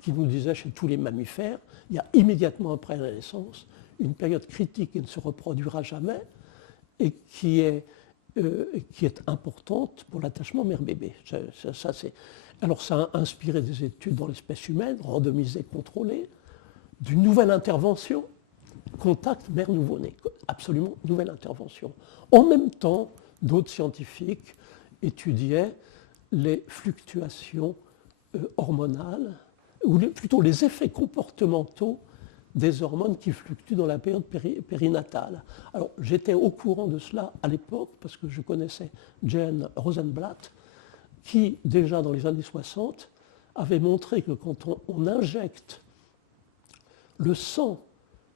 qui nous disaient chez tous les mammifères, il y a immédiatement après la naissance une période critique qui ne se reproduira jamais et qui est importante pour l'attachement mère-bébé. Alors ça a inspiré des études dans l'espèce humaine, randomisées, contrôlées, d'une nouvelle intervention, contact mère-nouveau-né, absolument nouvelle intervention. En même temps, d'autres scientifiques étudiaient les fluctuations hormonales, ou plutôt les effets comportementaux des hormones qui fluctuent dans la période périnatale. Alors j'étais au courant de cela à l'époque parce que je connaissais Jane Rosenblatt qui, déjà dans les années 60, avait montré que quand on injecte le sang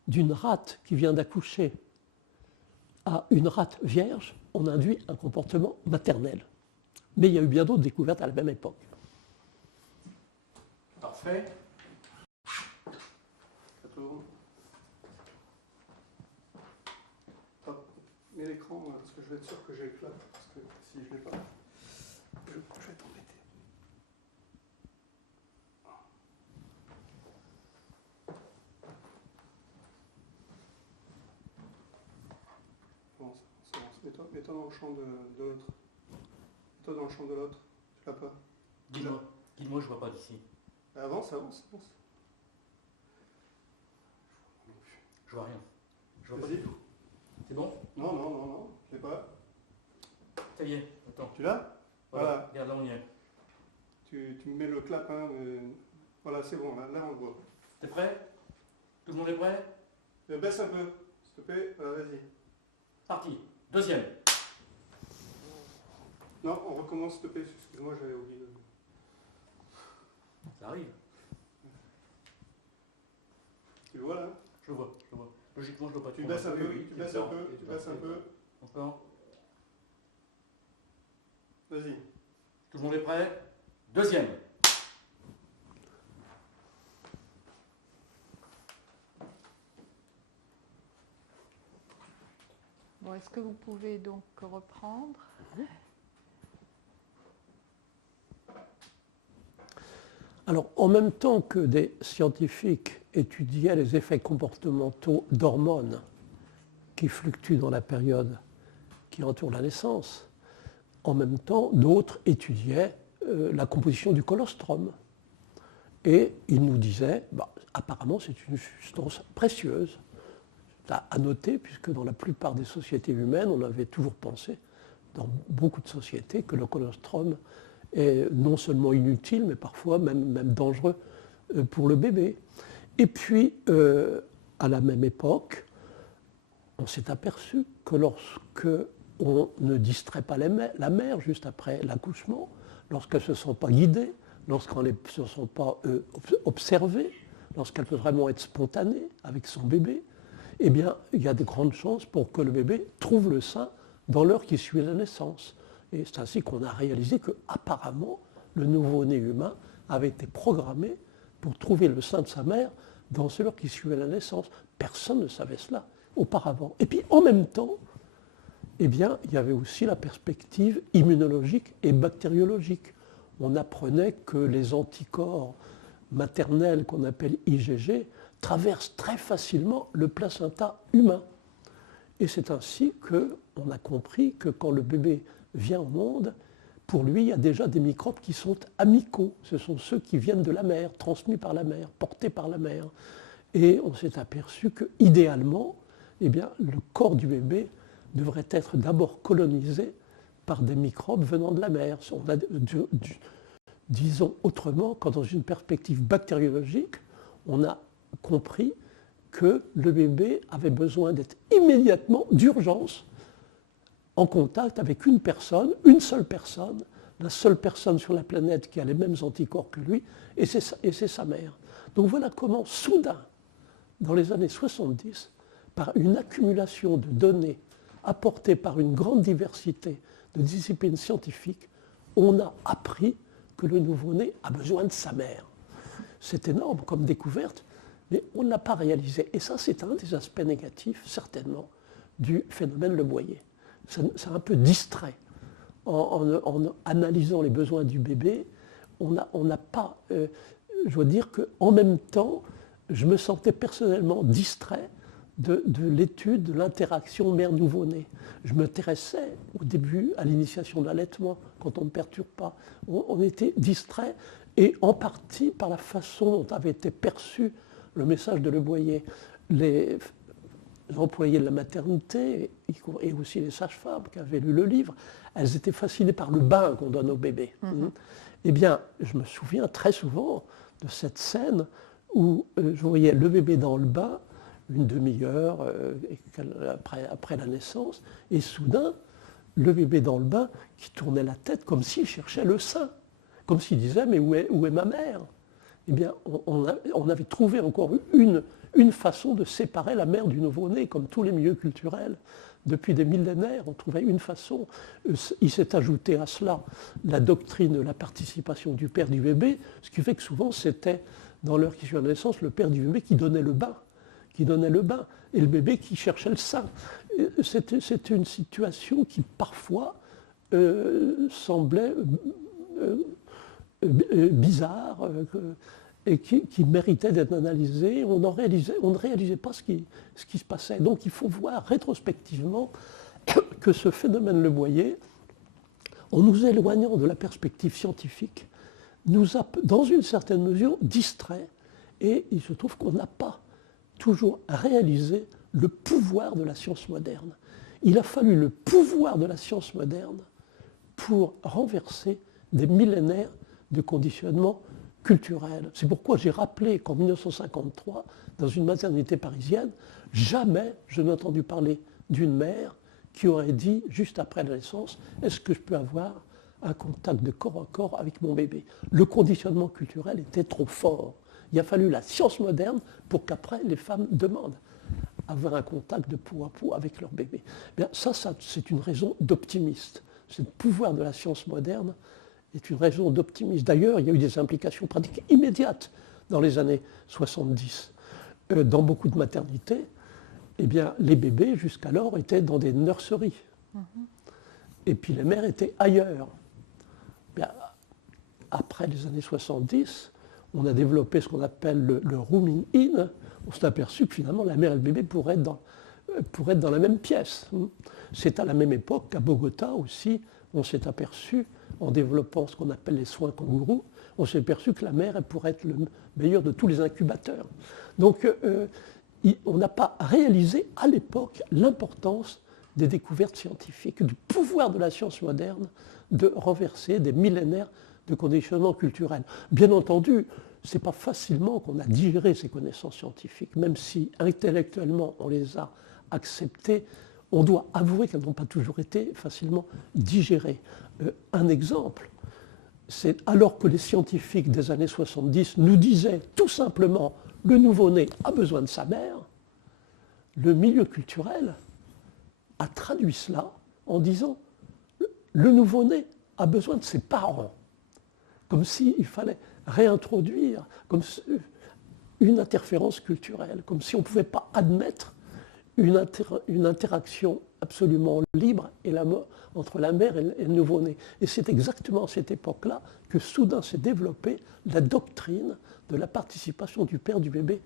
d'une rate qui vient d'accoucher à une rate vierge, on induit un comportement maternel. Mais il y a eu bien d'autres découvertes à la même époque. Parfait. Mets l'écran, parce que je vais être sûr que j'ai éclat, parce que si je ne l'ai pas, je vais t'embêter. Bon, c'est bon. Mets-toi dans le champ de l'autre. toi dans le champ de l'autre. Tu l'as pas. Guide-moi, je vois pas d'ici. Avance, avance, avance. Je vois rien. Je vois pas Vas-y. du tout. C'est bon? Non, non, non, non, je l'ai pas. Ça y est, attends. Tu l'as? Voilà. Regarde, là on y est. Tu me mets le clap, hein, voilà, c'est bon, là on le voit. T'es prêt? Tout le monde est prêt? Baisse un peu, s'il te plaît, voilà, vas-y. Parti. Deuxième. Non, on recommence, s'il te plaît, excuse-moi, j'avais oublié. Ça arrive. Tu le vois là? Je le vois. Logiquement, je le vois pas. Tu baisses un peu, tu baisses un peu, tu baisses un peu. Encore. Vas-y. Tout le monde est prêt? Deuxième. Bon, est-ce que vous pouvez donc reprendre? Alors, en même temps que des scientifiques étudiaient les effets comportementaux d'hormones qui fluctuent dans la période qui entoure la naissance, en même temps, d'autres étudiaient la composition du colostrum. Et ils nous disaient, apparemment, c'est une substance précieuse. À noter, puisque dans la plupart des sociétés humaines, on avait toujours pensé, dans beaucoup de sociétés, que le colostrum est non seulement inutile, mais parfois même dangereux pour le bébé. Et puis, à la même époque, on s'est aperçu que lorsque on ne distrait pas la mère juste après l'accouchement, lorsqu'elle ne se sent pas guidée, lorsqu'elle ne se sent pas observée, lorsqu'elle peut vraiment être spontanée avec son bébé, eh bien, il y a de grandes chances pour que le bébé trouve le sein dans l'heure qui suit la naissance. Et c'est ainsi qu'on a réalisé qu'apparemment, le nouveau-né humain avait été programmé pour trouver le sein de sa mère dans l'heure qui suivait la naissance. Personne ne savait cela auparavant. Et puis, en même temps, eh bien, il y avait aussi la perspective immunologique et bactériologique. On apprenait que les anticorps maternels qu'on appelle IgG traversent très facilement le placenta humain. Et c'est ainsi qu'on a compris que quand le bébé vient au monde, pour lui, il y a déjà des microbes qui sont amicaux. Ce sont ceux qui viennent de la mère, transmis par la mère, portés par la mère. Et on s'est aperçu qu'idéalement, eh bien, le corps du bébé devrait être d'abord colonisé par des microbes venant de la mère. Disons autrement, quand dans une perspective bactériologique, on a compris que le bébé avait besoin d'être immédiatement, d'urgence, en contact avec une seule personne, la seule personne sur la planète qui a les mêmes anticorps que lui, et c'est sa mère. Donc voilà comment, soudain, dans les années 70, par une accumulation de données apportées par une grande diversité de disciplines scientifiques, on a appris que le nouveau-né a besoin de sa mère. C'est énorme comme découverte, mais on ne l'a pas réalisé. Et ça, c'est un des aspects négatifs, certainement, du phénomène Le Boyer. C'est un peu distrait. En analysant les besoins du bébé, on n'a pas... je dois dire qu'en même temps, je me sentais personnellement distrait de l'étude de l'interaction mère-nouveau-né. Je m'intéressais au début à l'initiation de l'allaitement, quand on ne perturbe pas. On était distrait, et en partie par la façon dont avait été perçu le message de Le Boyer. Les employés de la maternité et aussi les sages-femmes qui avaient lu le livre, elles étaient fascinées par le bain qu'on donne au bébé. Eh bien, je me souviens très souvent de cette scène où je voyais le bébé dans le bain, une demi-heure après la naissance, et soudain, le bébé dans le bain qui tournait la tête comme s'il cherchait le sein, comme s'il disait « mais où est ma mère ?» Eh bien, on avait trouvé encore une façon de séparer la mère du nouveau-né, comme tous les milieux culturels. Depuis des millénaires, on trouvait une façon. Il s'est ajouté à cela la doctrine de la participation du père du bébé, ce qui fait que souvent c'était, dans l'heure qui suit la naissance, le père du bébé qui donnait le bain, et le bébé qui cherchait le sein. C'était une situation qui parfois semblait bizarre et qui méritait d'être analysée. On ne réalisait pas ce qui se passait. Donc il faut voir rétrospectivement que ce phénomène Le Boyer, en nous éloignant de la perspective scientifique, nous a, dans une certaine mesure, distrait. Et il se trouve qu'on n'a pas toujours réalisé le pouvoir de la science moderne. Il a fallu le pouvoir de la science moderne pour renverser des millénaires de conditionnement culturel. C'est pourquoi j'ai rappelé qu'en 1953, dans une maternité parisienne, jamais je n'ai entendu parler d'une mère qui aurait dit, juste après la naissance, est-ce que je peux avoir un contact de corps à corps avec mon bébé? Le conditionnement culturel était trop fort. Il a fallu la science moderne pour qu'après les femmes demandent avoir un contact de peau à peau avec leur bébé. Bien, ça c'est une raison d'optimiste. Ce pouvoir de la science moderne est une raison d'optimisme. D'ailleurs, il y a eu des implications pratiques immédiates dans les années 70. Dans beaucoup de maternités, eh bien, les bébés, jusqu'alors, étaient dans des nurseries. Et puis les mères étaient ailleurs. Bien, après les années 70, on a développé ce qu'on appelle le rooming in. On s'est aperçu que finalement, la mère et le bébé pourraient être dans la même pièce. C'est à la même époque qu'à Bogota aussi, on s'est aperçu, en développant ce qu'on appelle les soins kangourous, on s'est aperçu que la mère elle pourrait être le meilleur de tous les incubateurs. Donc, on n'a pas réalisé à l'époque l'importance des découvertes scientifiques, du pouvoir de la science moderne de renverser des millénaires de conditionnement culturel. Bien entendu, ce n'est pas facilement qu'on a digéré ces connaissances scientifiques, même si intellectuellement on les a acceptées, on doit avouer qu'elles n'ont pas toujours été facilement digérées. Un exemple, c'est alors que les scientifiques des années 70 nous disaient tout simplement le nouveau-né a besoin de sa mère, le milieu culturel a traduit cela en disant le nouveau-né a besoin de ses parents, comme s'il fallait réintroduire comme une interférence culturelle, comme si on ne pouvait pas admettre une interaction absolument libre entre la mère et le nouveau-né. Et c'est exactement à cette époque-là que soudain s'est développée la doctrine de la participation du père du bébé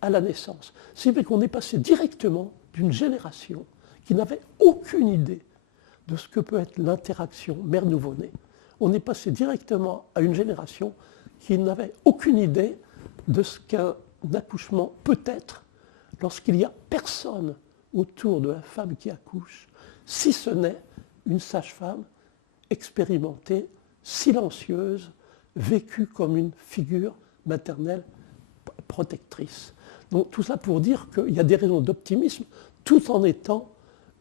à la naissance. C'est vrai qu'on est passé directement d'une génération qui n'avait aucune idée de ce que peut être l'interaction mère-nouveau-né. On est passé directement à une génération qui n'avait aucune idée de ce qu'un accouchement peut être lorsqu'il n'y a personne autour de la femme qui accouche, si ce n'est une sage-femme expérimentée, silencieuse, vécue comme une figure maternelle protectrice. Donc tout ça pour dire qu'il y a des raisons d'optimisme tout en étant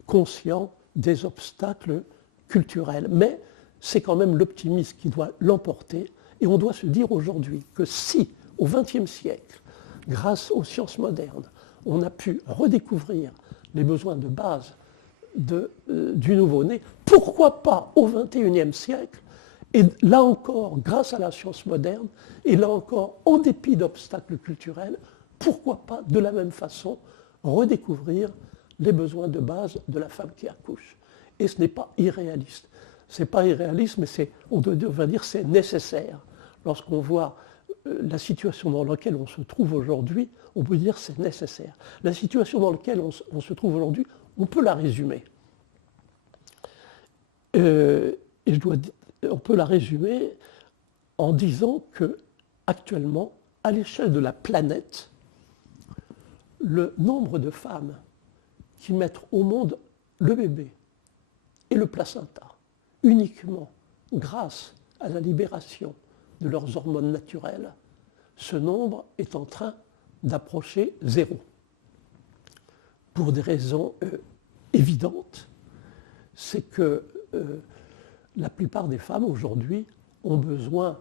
conscient des obstacles culturels. Mais c'est quand même l'optimisme qui doit l'emporter. Et on doit se dire aujourd'hui que si, au XXe siècle, grâce aux sciences modernes, on a pu redécouvrir les besoins de base du nouveau-né, pourquoi pas au XXIe siècle, et là encore, grâce à la science moderne, et là encore, en dépit d'obstacles culturels, pourquoi pas de la même façon redécouvrir les besoins de base de la femme qui accouche. Et ce n'est pas irréaliste. Ce n'est pas irréaliste, mais on va dire c'est nécessaire. Lorsqu'on voit la situation dans laquelle on se trouve aujourd'hui, on peut dire c'est nécessaire. La situation dans laquelle on se trouve aujourd'hui, on peut la résumer. On peut la résumer en disant que actuellement, à l'échelle de la planète, le nombre de femmes qui mettent au monde le bébé et le placenta, uniquement grâce à la libération de leurs hormones naturelles, ce nombre est en train d'approcher zéro. Pour des raisons évidentes, c'est que la plupart des femmes aujourd'hui ont besoin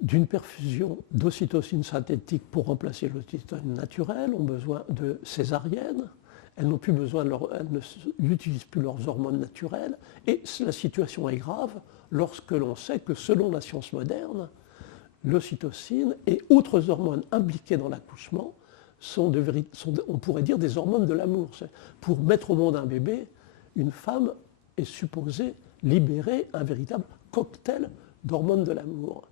d'une perfusion d'ocytocine synthétique pour remplacer l'ocytocine naturelle, ont besoin de césarienne, elles n'ont plus besoin elles n'utilisent plus leurs hormones naturelles, et la situation est grave lorsque l'on sait que selon la science moderne, l'ocytocine et autres hormones impliquées dans l'accouchement sont, on pourrait dire, des hormones de l'amour. Pour mettre au monde un bébé, une femme est supposée libérer un véritable cocktail d'hormones de l'amour.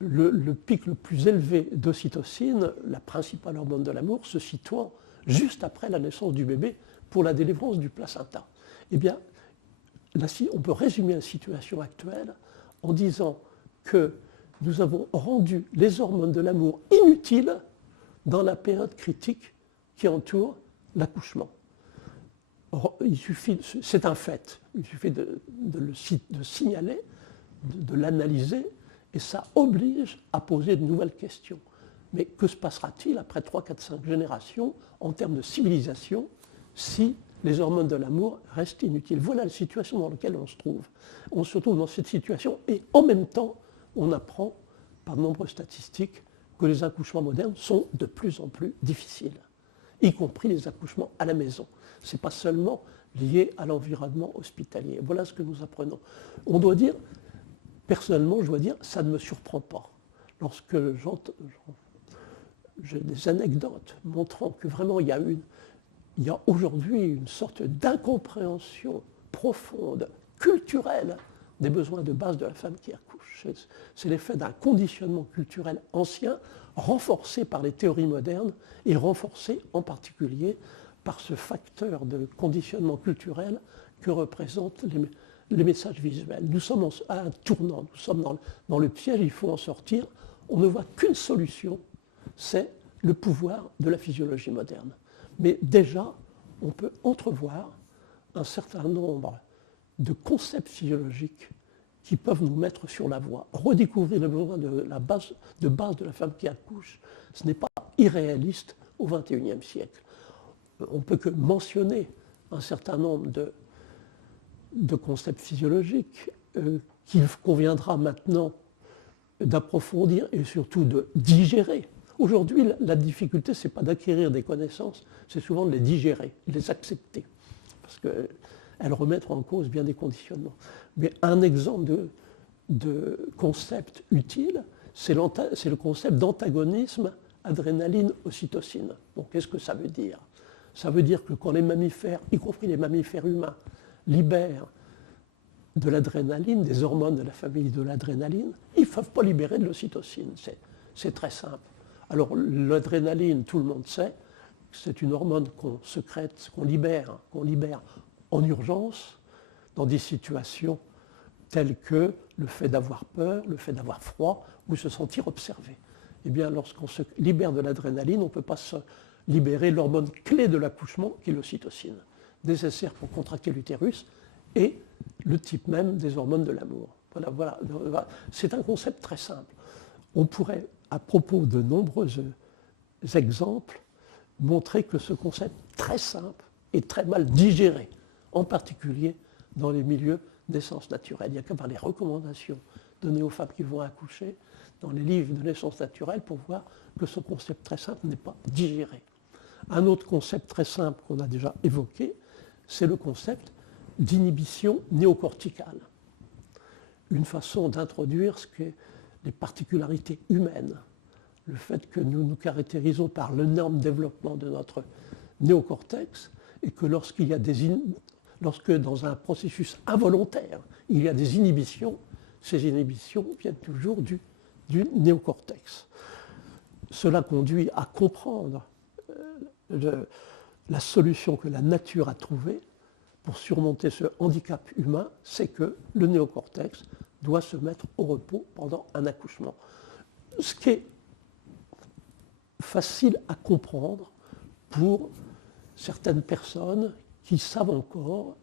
Le pic le plus élevé d'ocytocine, la principale hormone de l'amour, se situant juste après la naissance du bébé pour la délivrance du placenta. Eh bien, on peut résumer la situation actuelle en disant que nous avons rendu les hormones de l'amour inutiles dans la période critique qui entoure l'accouchement. C'est un fait, il suffit de signaler, de l'analyser, et ça oblige à poser de nouvelles questions. Mais que se passera-t-il après 3, 4, 5 générations en termes de civilisation si les hormones de l'amour restent inutiles? Voilà la situation dans laquelle on se trouve. On se trouve dans cette situation et en même temps, on apprend par de nombreuses statistiques que les accouchements modernes sont de plus en plus difficiles, y compris les accouchements à la maison. Ce n'est pas seulement lié à l'environnement hospitalier. Voilà ce que nous apprenons. On doit dire, personnellement, je dois dire, ça ne me surprend pas. Lorsque j'ai des anecdotes montrant que vraiment il y a aujourd'hui une sorte d'incompréhension profonde, culturelle, des besoins de base de la femme qui accouche. C'est l'effet d'un conditionnement culturel ancien, renforcé par les théories modernes et renforcé en particulier par ce facteur de conditionnement culturel que représentent les messages visuels. Nous sommes à un tournant, nous sommes dans le piège, il faut en sortir. On ne voit qu'une solution, c'est le pouvoir de la physiologie moderne. Mais déjà, on peut entrevoir un certain nombre de concepts physiologiques qui peuvent nous mettre sur la voie. Redécouvrir les besoins de base de la femme qui accouche, ce n'est pas irréaliste au XXIe siècle. On ne peut que mentionner un certain nombre de concepts physiologiques qu'il conviendra maintenant d'approfondir et surtout de digérer. Aujourd'hui, la difficulté, ce n'est pas d'acquérir des connaissances, c'est souvent de les digérer, de les accepter, parce qu'elles remettent en cause bien des conditionnements. Mais un exemple de concept utile, c'est le concept d'antagonisme adrénaline-ocytocine. Donc, qu'est-ce que ça veut dire? Ça veut dire que quand les mammifères, y compris les mammifères humains, libèrent de l'adrénaline, des hormones de la famille de l'adrénaline, ils ne peuvent pas libérer de l'ocytocine. C'est très simple. Alors l'adrénaline, tout le monde sait, c'est une hormone qu'on sécrète, qu'on libère en urgence dans des situations telles que le fait d'avoir peur, le fait d'avoir froid ou se sentir observé. Eh bien, lorsqu'on se libère de l'adrénaline, on ne peut pas se libérer l'hormone clé de l'accouchement, qui est l'ocytocine, nécessaire pour contracter l'utérus et le type même des hormones de l'amour. Voilà. C'est un concept très simple. On pourrait, à propos de nombreux exemples, montrer que ce concept très simple est très mal digéré, en particulier dans les milieux naissance naturelle. Il n'y a qu'à voir les recommandations données aux femmes qui vont accoucher dans les livres de naissance naturelle pour voir que ce concept très simple n'est pas digéré. Un autre concept très simple qu'on a déjà évoqué, c'est le concept d'inhibition néocorticale. Une façon d'introduire ce qu'est les particularités humaines, le fait que nous nous caractérisons par l'énorme développement de notre néocortex et que lorsque dans un processus involontaire, il y a des inhibitions, ces inhibitions viennent toujours du néocortex. Cela conduit à comprendre la solution que la nature a trouvée pour surmonter ce handicap humain, c'est que le néocortex doit se mettre au repos pendant un accouchement. Ce qui est facile à comprendre pour certaines personnes qui savent encore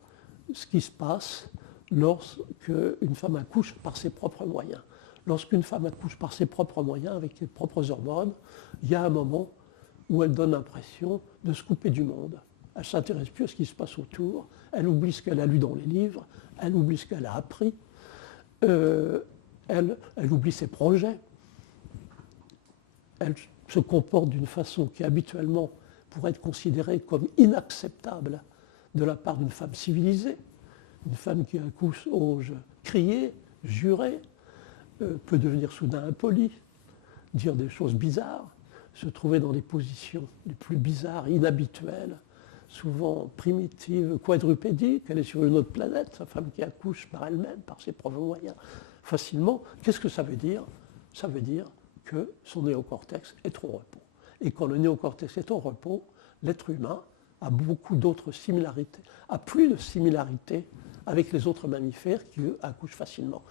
ce qui se passe lorsqu'une femme accouche par ses propres moyens. Lorsqu'une femme accouche par ses propres moyens, avec ses propres hormones, il y a un moment où elle donne l'impression de se couper du monde. Elle ne s'intéresse plus à ce qui se passe autour, elle oublie ce qu'elle a lu dans les livres, elle oublie ce qu'elle a appris, elle oublie ses projets, elle se comporte d'une façon qui habituellement pourrait être considérée comme inacceptable de la part d'une femme civilisée. Une femme qui accouche ose crier, jurer, peut devenir soudain impolie, dire des choses bizarres, se trouver dans des positions les plus bizarres, inhabituelles, souvent primitives, quadrupédiques. Elle est sur une autre planète, sa femme qui accouche par elle-même, par ses propres moyens, facilement. Qu'est-ce que ça veut dire? Ça veut dire que son néocortex est au repos. Et quand le néocortex est au repos, l'être humain a beaucoup d'autres similarités, a plus de similarités avec les autres mammifères qui, eux, accouchent facilement.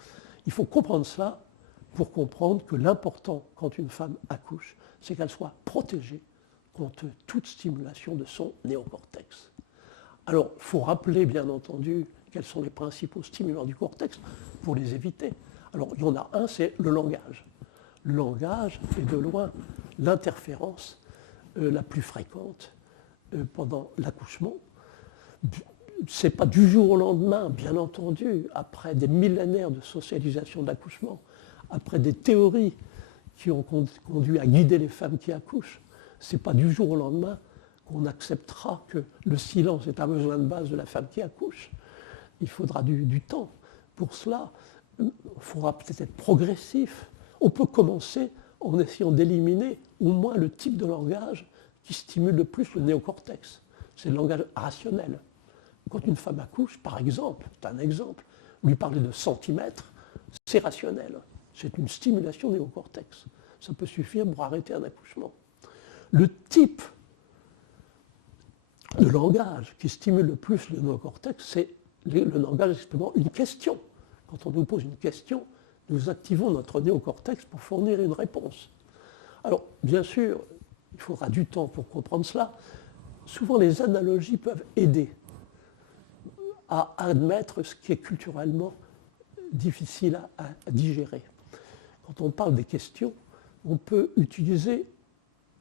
Il faut comprendre cela pour comprendre que l'important quand une femme accouche, c'est qu'elle soit protégée contre toute stimulation de son néocortex. Alors, il faut rappeler, bien entendu, quels sont les principaux stimulants du cortex pour les éviter. Alors, il y en a un, c'est le langage. Le langage est de loin l'interférence la plus fréquente pendant l'accouchement. Ce n'est pas du jour au lendemain, bien entendu, après des millénaires de socialisation d'accouchement, après des théories qui ont conduit à guider les femmes qui accouchent. Ce n'est pas du jour au lendemain qu'on acceptera que le silence est un besoin de base de la femme qui accouche. Il faudra du temps. Pour cela, il faudra peut-être être progressif. On peut commencer en essayant d'éliminer au moins le type de langage qui stimule le plus le néocortex. C'est le langage rationnel. Quand une femme accouche, par exemple, c'est un exemple, lui parler de centimètres, c'est rationnel. C'est une stimulation néocortex. Ça peut suffire pour arrêter un accouchement. Le type de langage qui stimule le plus le néocortex, c'est le langage exprimant une question. Quand on nous pose une question, nous activons notre néocortex pour fournir une réponse. Alors, bien sûr, il faudra du temps pour comprendre cela. Souvent, les analogies peuvent aider à admettre ce qui est culturellement difficile à digérer. Quand on parle des questions, on peut utiliser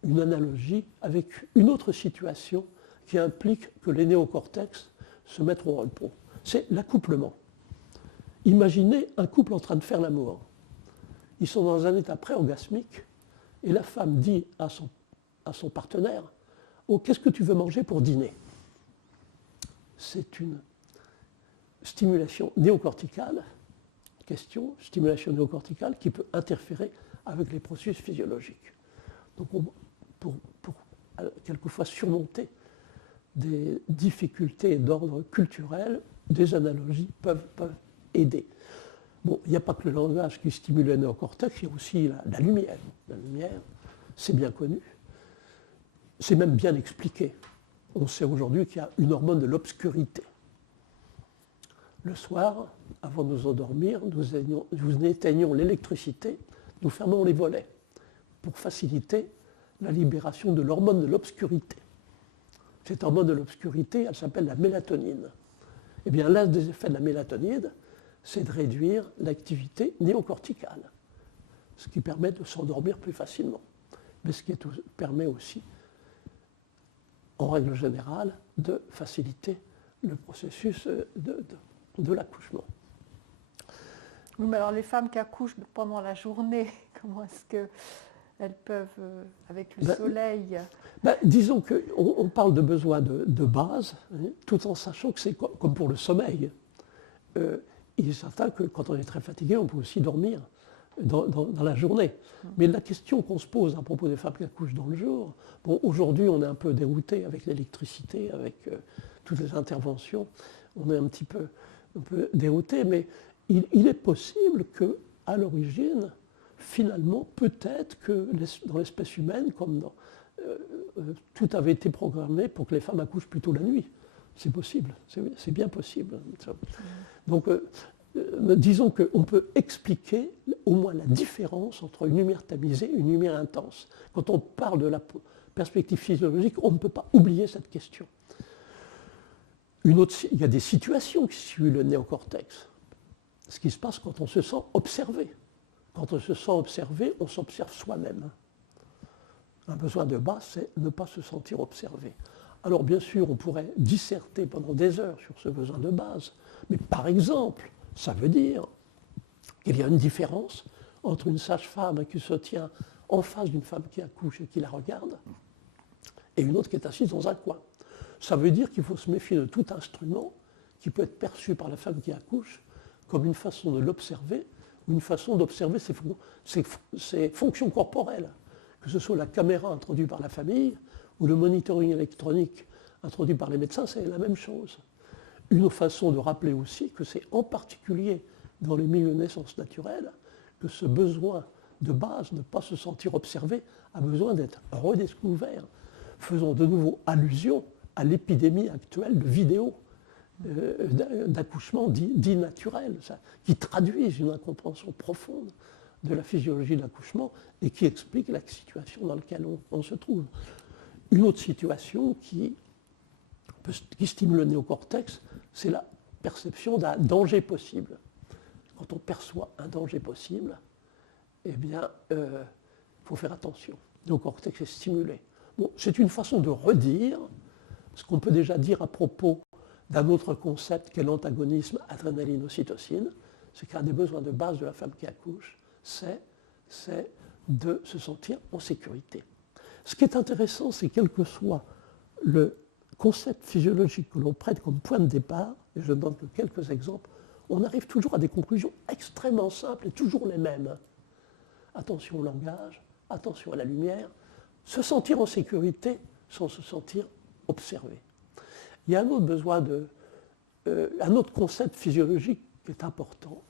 une analogie avec une autre situation qui implique que les néocortex se mettent au repos. C'est l'accouplement. Imaginez un couple en train de faire l'amour. Ils sont dans un état pré-orgasmique et la femme dit à son partenaire « Oh, qu'est-ce que tu veux manger pour dîner ?» C'est une stimulation néocorticale, stimulation néocorticale qui peut interférer avec les processus physiologiques. Donc pour quelquefois surmonter des difficultés d'ordre culturel, des analogies peuvent aider. Bon, il n'y a pas que le langage qui stimule le néocortex, il y a aussi la lumière. La lumière, c'est bien connu, c'est même bien expliqué. On sait aujourd'hui qu'il y a une hormone de l'obscurité. Le soir, avant de nous endormir, nous éteignons l'électricité, nous fermons les volets pour faciliter la libération de l'hormone de l'obscurité. Cette hormone de l'obscurité, elle s'appelle la mélatonine. Eh bien, l'un des effets de la mélatonine, c'est de réduire l'activité néocorticale, ce qui permet de s'endormir plus facilement, mais ce qui permet aussi, en règle générale, de faciliter le processus de l'accouchement. Oui, mais alors les femmes qui accouchent pendant la journée, comment est-ce qu'elles peuvent, avec le soleil... Disons qu'on parle de besoins de base, hein, tout en sachant que c'est comme pour le sommeil. Il est certain que quand on est très fatigué, on peut aussi dormir dans la journée. Mais la question qu'on se pose à propos des femmes qui accouchent dans le jour, bon, aujourd'hui on est un peu dérouté avec l'électricité, avec toutes les interventions, on est un peu dérouté, mais il est possible qu'à l'origine, finalement, peut-être que dans l'espèce humaine, comme tout avait été programmé pour que les femmes accouchent plutôt la nuit. C'est possible, c'est bien possible. Donc, disons qu'on peut expliquer au moins la différence entre une lumière tamisée et une lumière intense. Quand on parle de la perspective physiologique, on ne peut pas oublier cette question. Il y a des situations qui suivent le néocortex. Ce qui se passe quand on se sent observé. Quand on se sent observé, on s'observe soi-même. Un besoin de base, c'est ne pas se sentir observé. Alors bien sûr, on pourrait disserter pendant des heures sur ce besoin de base, mais par exemple, ça veut dire qu'il y a une différence entre une sage-femme qui se tient en face d'une femme qui accouche et qui la regarde, et une autre qui est assise dans un coin. Ça veut dire qu'il faut se méfier de tout instrument qui peut être perçu par la femme qui accouche comme une façon de l'observer, ou une façon d'observer ses fonctions corporelles, que ce soit la caméra introduite par la famille, ou le monitoring électronique introduit par les médecins, c'est la même chose. Une façon de rappeler aussi que c'est en particulier dans les milieux de naissance naturelle que ce besoin de base, ne pas se sentir observé, a besoin d'être redécouvert. Faisons de nouveau allusion à l'épidémie actuelle de vidéos d'accouchement dit naturel, qui traduisent une incompréhension profonde de la physiologie de l'accouchement et qui expliquent la situation dans laquelle on se trouve. Une autre situation qui stimule le néocortex, c'est la perception d'un danger possible. Quand on perçoit un danger possible, eh bien, faut faire attention. Le néocortex est stimulé. Bon, c'est une façon de redire ce qu'on peut déjà dire à propos d'un autre concept qu'est l'antagonisme adrénaline-ocytocine. C'est qu'un des besoins de base de la femme qui accouche, c'est de se sentir en sécurité. Ce qui est intéressant, c'est quel que soit le concept physiologique que l'on prête comme point de départ, et je ne donne que quelques exemples, on arrive toujours à des conclusions extrêmement simples et toujours les mêmes. Attention au langage, attention à la lumière, se sentir en sécurité sans se sentir observé. Il y a un autre besoin un autre concept physiologique qui est important,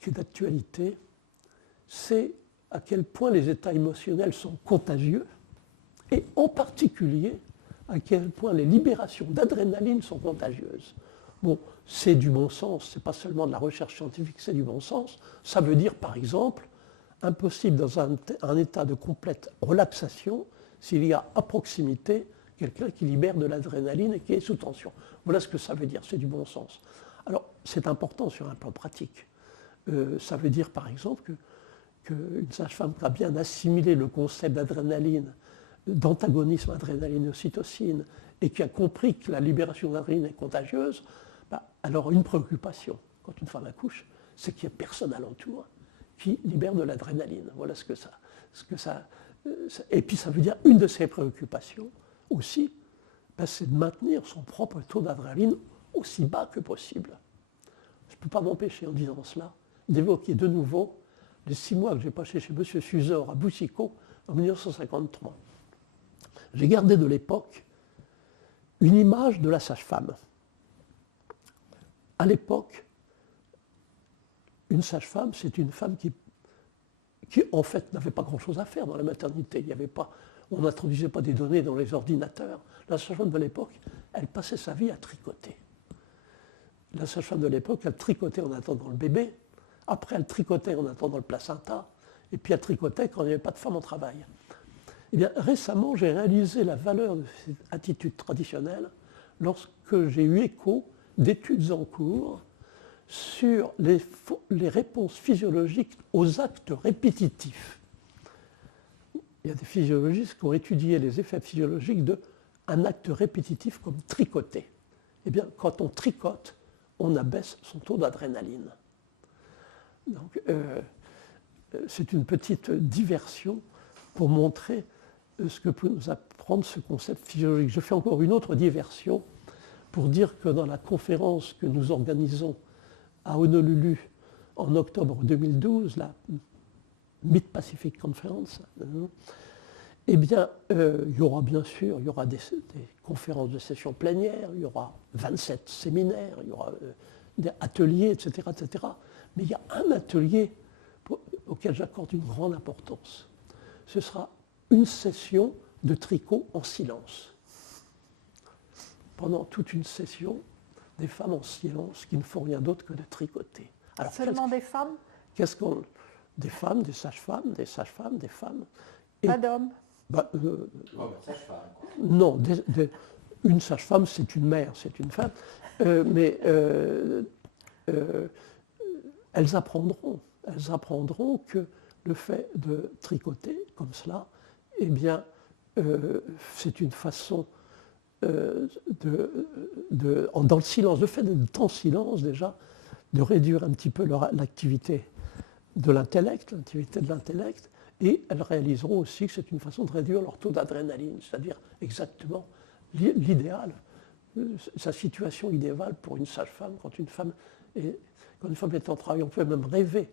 qui est d'actualité, c'est à quel point les états émotionnels sont contagieux et en particulier à quel point les libérations d'adrénaline sont contagieuses. Bon, c'est du bon sens, ce n'est pas seulement de la recherche scientifique, c'est du bon sens. Ça veut dire, par exemple, impossible dans un état de complète relaxation s'il y a à proximité quelqu'un qui libère de l'adrénaline et qui est sous tension. Voilà ce que ça veut dire, c'est du bon sens. Alors, c'est important sur un plan pratique. Ça veut dire, par exemple, qu'une sage-femme qui a bien assimilé le concept d'adrénaline, d'antagonisme adrénaline-ocytocine, et qui a compris que la libération d'adrénaline est contagieuse, elle aura une préoccupation quand une femme accouche, c'est qu'il n'y a personne alentour qui libère de l'adrénaline. Voilà ce que ça. Et puis ça veut dire une de ses préoccupations aussi, c'est de maintenir son propre taux d'adrénaline aussi bas que possible. Je ne peux pas m'empêcher en disant cela d'évoquer de nouveau les 6 mois que j'ai passés chez M. Suzor à Boussicot en 1953. J'ai gardé de l'époque une image de la sage-femme. À l'époque, une sage-femme, c'est une femme qui en fait n'avait pas grand-chose à faire dans la maternité. Il y avait pas, on n'introduisait pas des données dans les ordinateurs. La sage-femme de l'époque, elle passait sa vie à tricoter. La sage-femme de l'époque, elle tricotait en attendant le bébé, après elle tricotait en attendant le placenta, et puis elle tricotait quand il n'y avait pas de femme au travail. Eh bien, récemment, j'ai réalisé la valeur de cette attitude traditionnelle lorsque j'ai eu écho d'études en cours sur les réponses physiologiques aux actes répétitifs. Il y a des physiologistes qui ont étudié les effets physiologiques d'un acte répétitif comme tricoter. Eh bien, quand on tricote, on abaisse son taux d'adrénaline. Donc, c'est une petite diversion pour montrer ce que peut nous apprendre ce concept physiologique. Je fais encore une autre diversion pour dire que dans la conférence que nous organisons à Honolulu en octobre 2012, la Mid-Pacific Conference, eh bien, il y aura bien sûr des conférences de sessions plénières, il y aura 27 séminaires, il y aura des ateliers, etc., etc. Mais il y a un atelier auquel j'accorde une grande importance. Ce sera une session de tricot en silence. Pendant toute une session, des femmes en silence qui ne font rien d'autre que de tricoter. Alors, seulement des femmes? Des femmes, des sages-femmes, des femmes. Pas d'hommes? Sage-femme. Non, une sage-femme, c'est une mère, c'est une femme. Mais elles apprendront que le fait de tricoter comme cela, eh bien, c'est une façon dans le silence, le fait d'être en silence déjà, de réduire un petit peu l'activité de l'intellect, et elles réaliseront aussi que c'est une façon de réduire leur taux d'adrénaline, c'est-à-dire exactement l'idéal, sa situation idéale pour une sage-femme quand une femme est en travail. On peut même rêver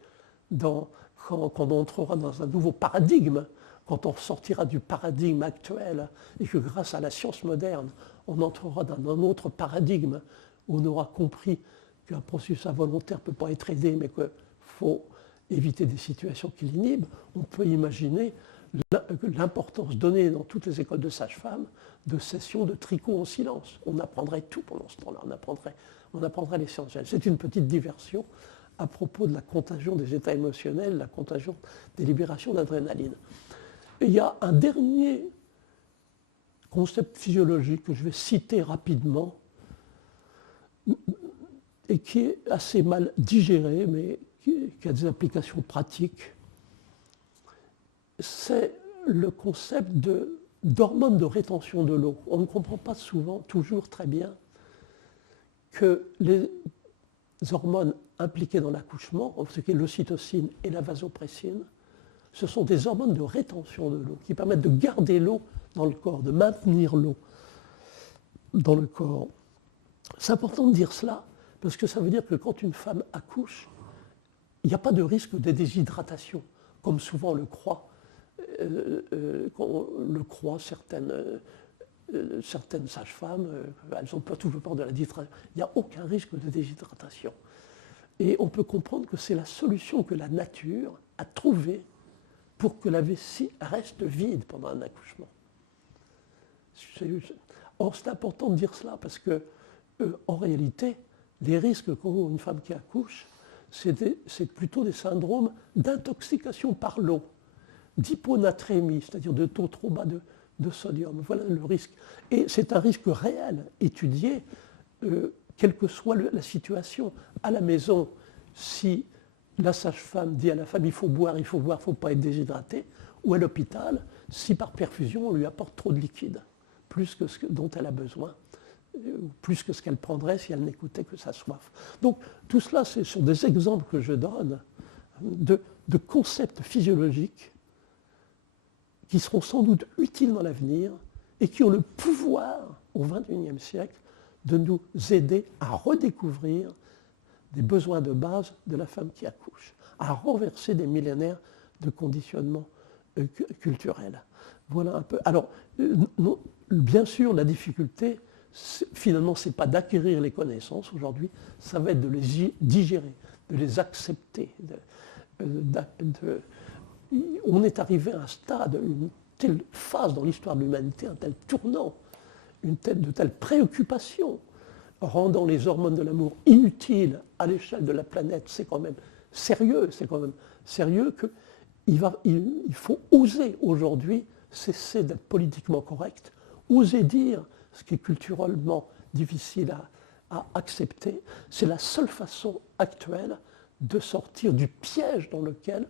quand on entrera dans un nouveau paradigme, quand on sortira du paradigme actuel et que grâce à la science moderne, on entrera dans un autre paradigme où on aura compris qu'un processus involontaire ne peut pas être aidé, mais qu'il faut éviter des situations qui l'inhibent. On peut imaginer l'importance donnée dans toutes les écoles de sages-femmes de sessions de tricot en silence. On apprendrait tout pendant ce temps-là, on apprendrait les sciences. C'est une petite diversion à propos de la contagion des états émotionnels, la contagion des libérations d'adrénaline. Et il y a un dernier concept physiologique que je vais citer rapidement et qui est assez mal digéré, mais qui a des applications pratiques. C'est le concept d'hormones de rétention de l'eau. On ne comprend pas souvent, toujours très bien, que les hormones impliquées dans l'accouchement, ce qui est l'ocytocine et la vasopressine, ce sont des hormones de rétention de l'eau qui permettent de garder l'eau dans le corps, de maintenir l'eau dans le corps. C'est important de dire cela parce que ça veut dire que quand une femme accouche, il n'y a pas de risque de déshydratation, comme souvent le croient certaines sages-femmes. Elles n'ont pas toujours peur de la déshydratation. Il n'y a aucun risque de déshydratation. Et on peut comprendre que c'est la solution que la nature a trouvée pour que la vessie reste vide pendant un accouchement. Or, c'est important de dire cela parce que, en réalité, les risques qu'ont une femme qui accouche, c'est plutôt des syndromes d'intoxication par l'eau, d'hyponatrémie, c'est-à-dire de taux trop bas de sodium. Voilà le risque. Et c'est un risque réel, étudié, quelle que soit la situation. À la maison, si la sage-femme dit à la femme il faut boire, il ne faut pas être déshydraté, ou à l'hôpital, si par perfusion on lui apporte trop de liquide, plus que ce dont elle a besoin, plus que ce qu'elle prendrait si elle n'écoutait que sa soif. Donc tout cela, ce sont des exemples que je donne de concepts physiologiques qui seront sans doute utiles dans l'avenir et qui ont le pouvoir, au XXIe siècle, de nous aider à redécouvrir des besoins de base de la femme qui accouche, à renverser des millénaires de conditionnement culturel. Voilà un peu. Alors, non, bien sûr, la difficulté, finalement, ce n'est pas d'acquérir les connaissances aujourd'hui, ça va être de les digérer, de les accepter. On est arrivé à un stade, une telle phase dans l'histoire de l'humanité, un tel tournant, de telles préoccupations, rendant les hormones de l'amour inutiles à l'échelle de la planète. C'est quand même sérieux qu'il faut oser aujourd'hui cesser d'être politiquement correct, oser dire ce qui est culturellement difficile à accepter. C'est la seule façon actuelle de sortir du piège dans lequel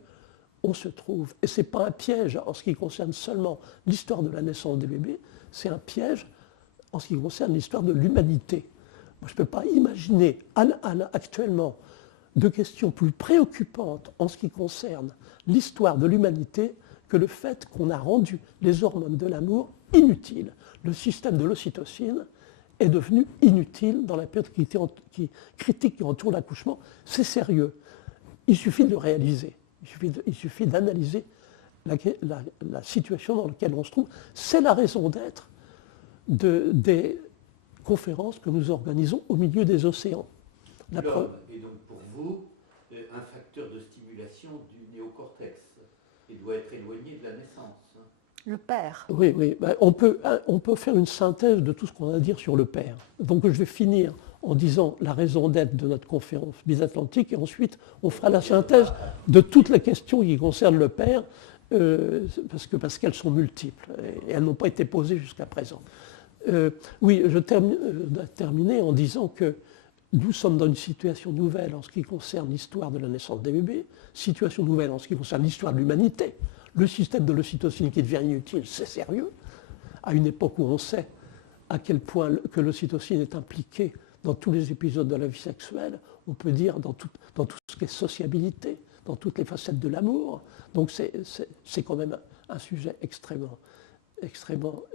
on se trouve. Et ce n'est pas un piège en ce qui concerne seulement l'histoire de la naissance des bébés, c'est un piège en ce qui concerne l'histoire de l'humanité. Moi, je ne peux pas imaginer actuellement de questions plus préoccupantes en ce qui concerne l'histoire de l'humanité que le fait qu'on a rendu les hormones de l'amour inutiles. Le système de l'ocytocine est devenu inutile dans la période critique qui entoure l'accouchement. C'est sérieux. Il suffit de le réaliser. Il suffit d'analyser la situation dans laquelle on se trouve. C'est la raison d'être des conférences que nous organisons au milieu des océans. L'homme est donc pour vous un facteur de stimulation du néocortex et doit être éloigné de la naissance. Le père. Oui, oui. On peut faire une synthèse de tout ce qu'on a à dire sur le père. Donc je vais finir en disant la raison d'être de notre conférence bisatlantique et ensuite on fera la synthèse de toutes les questions qui concernent le père parce qu'elles sont multiples et elles n'ont pas été posées jusqu'à présent. Oui, je terminer en disant que nous sommes dans une situation nouvelle en ce qui concerne l'histoire de la naissance des bébés, situation nouvelle en ce qui concerne l'histoire de l'humanité. Le système de l'ocytocine qui devient inutile, c'est sérieux, à une époque où on sait à quel point que l'ocytocine est impliquée dans tous les épisodes de la vie sexuelle, on peut dire dans tout ce qui est sociabilité, dans toutes les facettes de l'amour. Donc c'est quand même un sujet extrêmement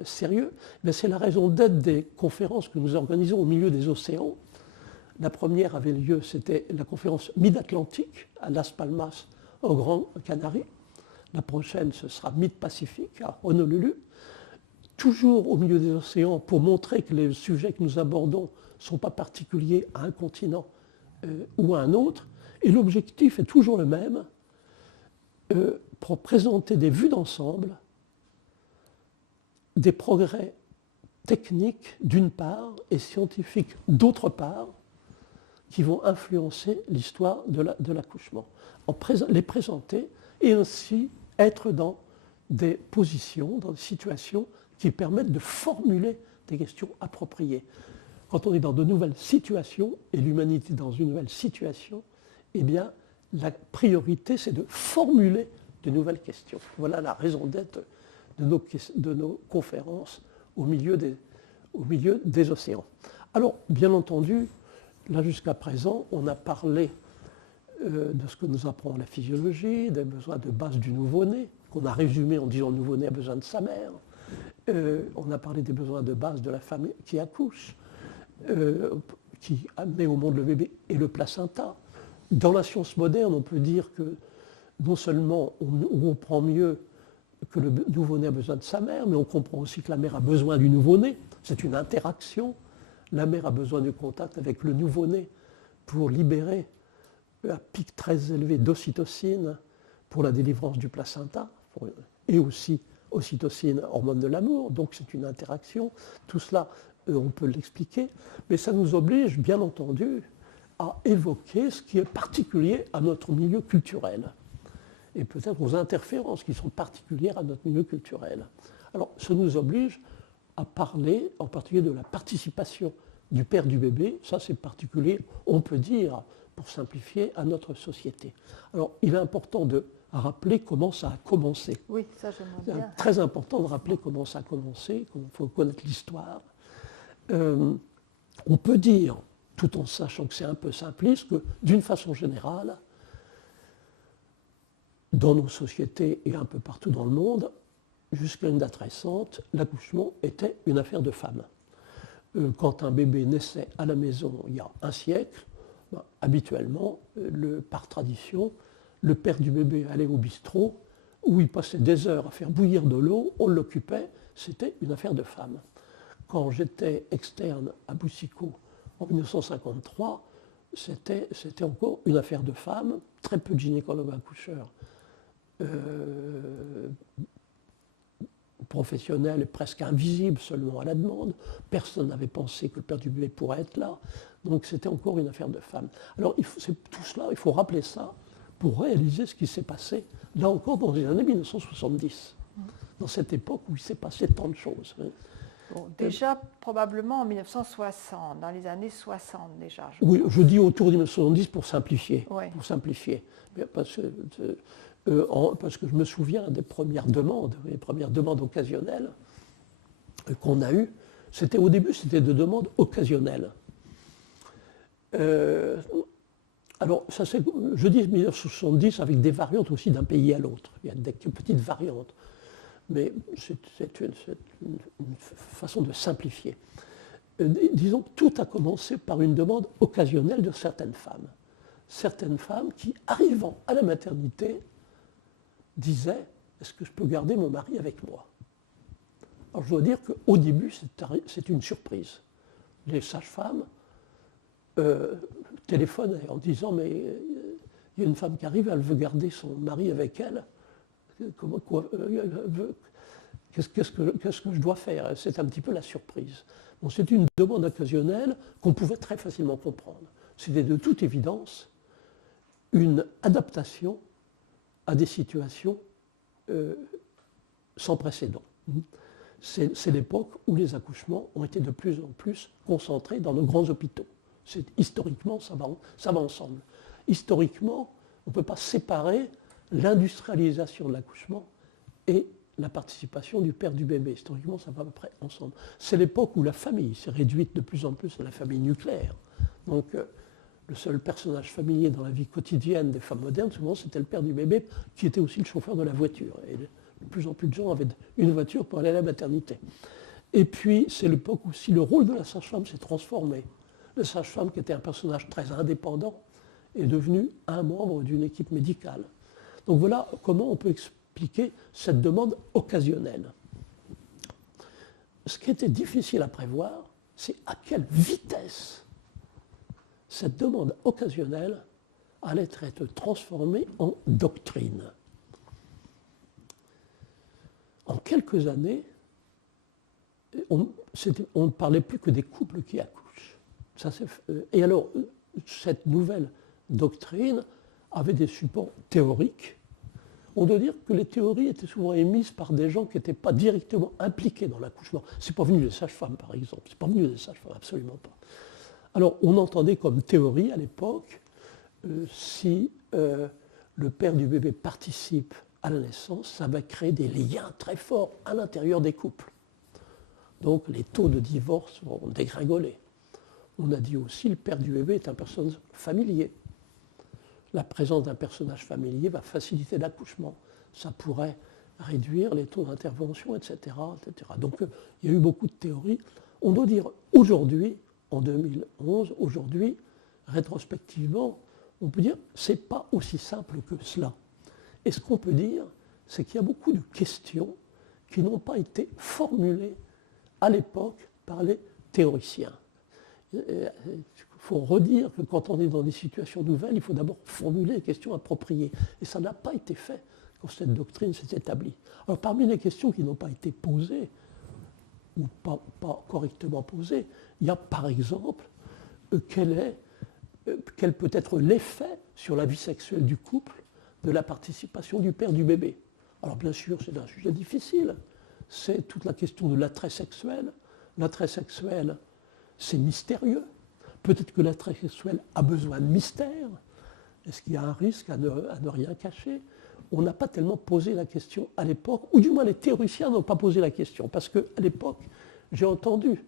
sérieux. Mais c'est la raison d'être des conférences que nous organisons au milieu des océans. La première avait lieu, c'était la conférence Mid-Atlantique à Las Palmas, au Grand Canaries. La prochaine, ce sera Mid-Pacifique à Honolulu. Toujours au milieu des océans pour montrer que les sujets que nous abordons ne sont pas particuliers à un continent ou à un autre. Et l'objectif est toujours le même, pour présenter des vues d'ensemble, des progrès techniques d'une part et scientifiques d'autre part, qui vont influencer l'histoire de l'accouchement. Les présenter et ainsi être dans des positions, dans des situations qui permettent de formuler des questions appropriées. Quand on est dans de nouvelles situations, et l'humanité dans une nouvelle situation, eh bien, la priorité, c'est de formuler de nouvelles questions. Voilà la raison d'être de nos conférences au milieu des océans. Alors, bien entendu, là jusqu'à présent, on a parlé de ce que nous apprend la physiologie, des besoins de base du nouveau-né, qu'on a résumé en disant le nouveau-né a besoin de sa mère. On a parlé des besoins de base de la femme qui accouche, qui met au monde le bébé et le placenta. Dans la science moderne, on peut dire que non seulement on comprend mieux que le nouveau-né a besoin de sa mère, mais on comprend aussi que la mère a besoin du nouveau-né. C'est une interaction. La mère a besoin du contact avec le nouveau-né pour libérer un pic très élevé d'ocytocine pour la délivrance du placenta, et aussi ocytocine, hormone de l'amour. Donc c'est une interaction. Tout cela, on peut l'expliquer, mais ça nous oblige, bien entendu, à évoquer ce qui est particulier à notre milieu culturel, et peut-être aux interférences qui sont particulières à notre milieu culturel. Alors, ça nous oblige à parler, en particulier, de la participation du père du bébé. Ça, c'est particulier, on peut dire, pour simplifier, à notre société. Alors, il est important de rappeler comment ça a commencé. Oui, ça, j'aimerais bien. C'est très important de rappeler comment ça a commencé, il faut connaître l'histoire. On peut dire, tout en sachant que c'est un peu simpliste, que d'une façon générale, dans nos sociétés et un peu partout dans le monde, jusqu'à une date récente, l'accouchement était une affaire de femmes. Quand un bébé naissait à la maison il y a un siècle, habituellement, par tradition, le père du bébé allait au bistrot, où il passait des heures à faire bouillir de l'eau, on l'occupait, c'était une affaire de femmes. Quand j'étais externe à Boucicaut en 1953, c'était encore une affaire de femmes, très peu de gynécologues accoucheurs professionnels et presque invisibles seulement à la demande. Personne n'avait pensé que le père du bébé pourrait être là. Donc c'était encore une affaire de femmes. Alors tout cela, il faut rappeler ça pour réaliser ce qui s'est passé, là encore dans les années 1970, dans cette époque où il s'est passé tant de choses. Bon, déjà, probablement en 1960, dans les années 60 déjà. Oui, je dis autour de 1970 pour simplifier. Ouais. Pour simplifier. Parce que je me souviens des premières demandes, les premières demandes occasionnelles qu'on a eues. Au début, c'était des demandes occasionnelles. Alors, je dis 1970 avec des variantes aussi d'un pays à l'autre. Il y a des petites variantes. Mais c'est une façon de simplifier. Disons que tout a commencé par une demande occasionnelle de certaines femmes. Certaines femmes qui, arrivant à la maternité, disaient « Est-ce que je peux garder mon mari avec moi ?» Alors je dois dire qu'au début, c'est une surprise. Les sages-femmes téléphonent en disant « Mais il y a une femme qui arrive, elle veut garder son mari avec elle. Qu'est-ce que je dois faire ?» C'est un petit peu la surprise. Bon, c'est une demande occasionnelle qu'on pouvait très facilement comprendre. C'était de toute évidence une adaptation à des situations sans précédent. C'est l'époque où les accouchements ont été de plus en plus concentrés dans nos grands hôpitaux. Historiquement, ça va ensemble. Historiquement, on ne peut pas séparer l'industrialisation de l'accouchement et la participation du père du bébé. Historiquement, ça va à peu près ensemble. C'est l'époque où la famille s'est réduite de plus en plus à la famille nucléaire. Donc, le seul personnage familier dans la vie quotidienne des femmes modernes, souvent, c'était le père du bébé, qui était aussi le chauffeur de la voiture. Et de plus en plus de gens avaient une voiture pour aller à la maternité. Et puis, c'est l'époque où aussi le rôle de la sage-femme s'est transformé. La sage-femme, qui était un personnage très indépendant, est devenu un membre d'une équipe médicale. Donc voilà comment on peut expliquer cette demande occasionnelle. Ce qui était difficile à prévoir, c'est à quelle vitesse cette demande occasionnelle allait être transformée en doctrine. en quelques années, on ne parlait plus que des couples qui accouchent. Et alors, cette nouvelle doctrine avait des supports théoriques. On doit dire que les théories étaient souvent émises par des gens qui n'étaient pas directement impliqués dans l'accouchement. Ce n'est pas venu des sages-femmes, par exemple. Ce n'est pas venu des sages-femmes, absolument pas. Alors, on entendait comme théorie à l'époque, si le père du bébé participe à la naissance, ça va créer des liens très forts à l'intérieur des couples. Donc, les taux de divorce vont dégringoler. On a dit aussi, le père du bébé est un personnage familier. La présence d'un personnage familier va faciliter l'accouchement. Ça pourrait réduire les taux d'intervention, etc., etc. Donc, il y a eu beaucoup de théories. On doit dire aujourd'hui, en 2011, aujourd'hui, rétrospectivement, on peut dire que ce n'est pas aussi simple que cela. Et ce qu'on peut dire, c'est qu'il y a beaucoup de questions qui n'ont pas été formulées à l'époque par les théoriciens. Il faut redire que quand on est dans des situations nouvelles, il faut d'abord formuler des questions appropriées. Et ça n'a pas été fait quand cette doctrine s'est établie. Alors parmi les questions qui n'ont pas été posées, ou pas correctement posées, il y a par exemple quel peut être l'effet sur la vie sexuelle du couple de la participation du père du bébé. Alors bien sûr, c'est un sujet difficile. C'est toute la question de l'attrait sexuel. L'attrait sexuel, c'est mystérieux. Peut-être que l'attrait sexuel a besoin de mystère. Est-ce qu'il y a un risque à ne rien cacher? On n'a pas tellement posé la question à l'époque, ou du moins les théoriciens n'ont pas posé la question, parce qu'à l'époque, j'ai entendu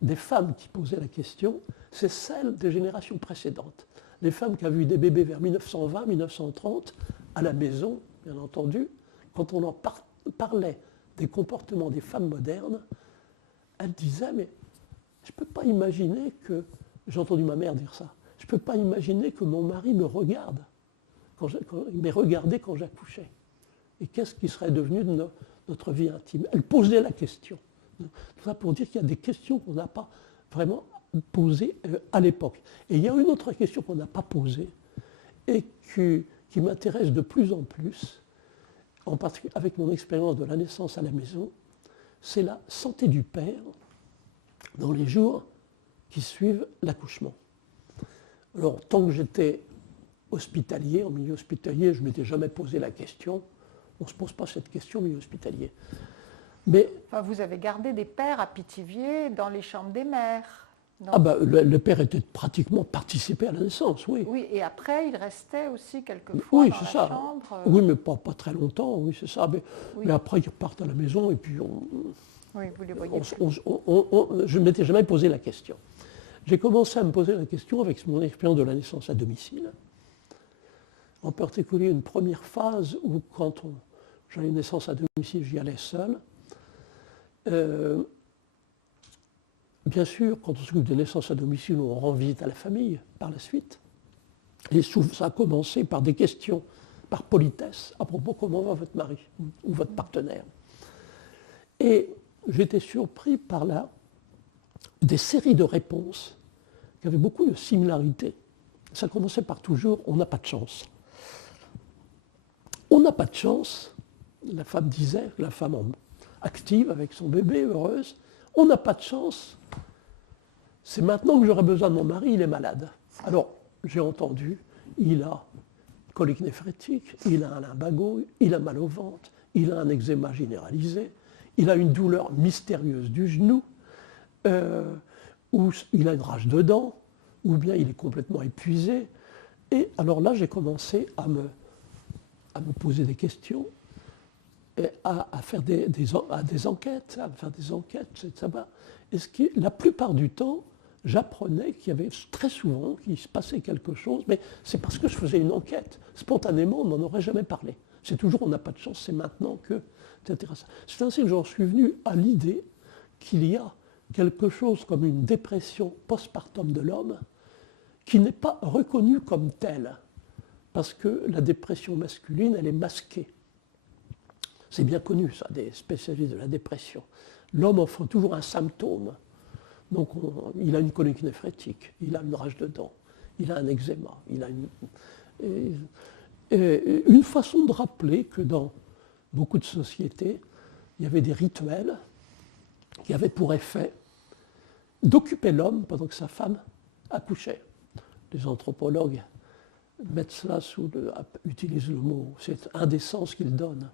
des femmes qui posaient la question, c'est celle des générations précédentes. Les femmes qui avaient eu des bébés vers 1920, 1930, à la maison, bien entendu, quand on en parlait des comportements des femmes modernes, elles disaient, mais je ne peux pas imaginer que, j'ai entendu ma mère dire ça, je ne peux pas imaginer que mon mari me regarde, il m'ait regardé quand j'accouchais. Et qu'est-ce qui serait devenu de notre vie intime? Elle posait la question. Tout ça pour dire qu'il y a des questions qu'on n'a pas vraiment posées à l'époque. Et il y a une autre question qu'on n'a pas posée et qui m'intéresse de plus en plus, en particulier avec mon expérience de la naissance à la maison, c'est la santé du père dans les jours qui suivent l'accouchement. Alors, tant que j'étais hospitalier, en milieu hospitalier, je ne m'étais jamais posé la question. On ne se pose pas cette question au milieu hospitalier. Mais, enfin, vous avez gardé des pères à Pithiviers dans les chambres des mères. Le père était pratiquement participé à la naissance, oui. Oui, et après, il restait aussi quelquefois oui, dans la ça. chambre. Oui, mais pas très longtemps, oui, c'est ça. Oui. Mais après, ils repartent à la maison et puis oui, vous les voyez. je ne m'étais jamais posé la question. J'ai commencé à me poser la question avec mon expérience de la naissance à domicile. En particulier, une première phase où, quand j'avais une naissance à domicile, j'y allais seul. Bien sûr, quand on s'occupe de naissance à domicile, on rend visite à la famille par la suite. Et ça a commencé par des questions, par politesse, à propos comment va votre mari ou votre partenaire. Et j'étais surpris par des séries de réponses qui avaient beaucoup de similarités. Ça commençait par toujours « on n'a pas de chance ». On n'a pas de chance, la femme disait, la femme active avec son bébé, heureuse, on n'a pas de chance, c'est maintenant que j'aurai besoin de mon mari, il est malade. Alors, j'ai entendu, il a colique néphrétique, il a un lumbago, il a mal au ventre, il a un eczéma généralisé, il a une douleur mystérieuse du genou, ou il a une rage de dents, ou bien il est complètement épuisé. Et alors là, j'ai commencé à me poser des questions, et à faire des enquêtes, etc. Et la plupart du temps, j'apprenais qu'il y avait très souvent qu'il se passait quelque chose, mais c'est parce que je faisais une enquête. Spontanément, on n'en aurait jamais parlé. C'est toujours on n'a pas de chance, c'est maintenant que, etc. C'est ainsi que j'en suis venu à l'idée qu'il y a quelque chose comme une dépression postpartum de l'homme qui n'est pas reconnue comme telle, parce que la dépression masculine, elle est masquée. C'est bien connu, ça, des spécialistes de la dépression. L'homme offre toujours un symptôme. Donc, il a une colique néphrétique, il a une rage de dents, il a un eczéma, il a une façon de rappeler que dans beaucoup de sociétés, il y avait des rituels qui avaient pour effet d'occuper l'homme pendant que sa femme accouchait. Les anthropologues mettent cela utilisent le mot, c'est un des sens qu'ils donnent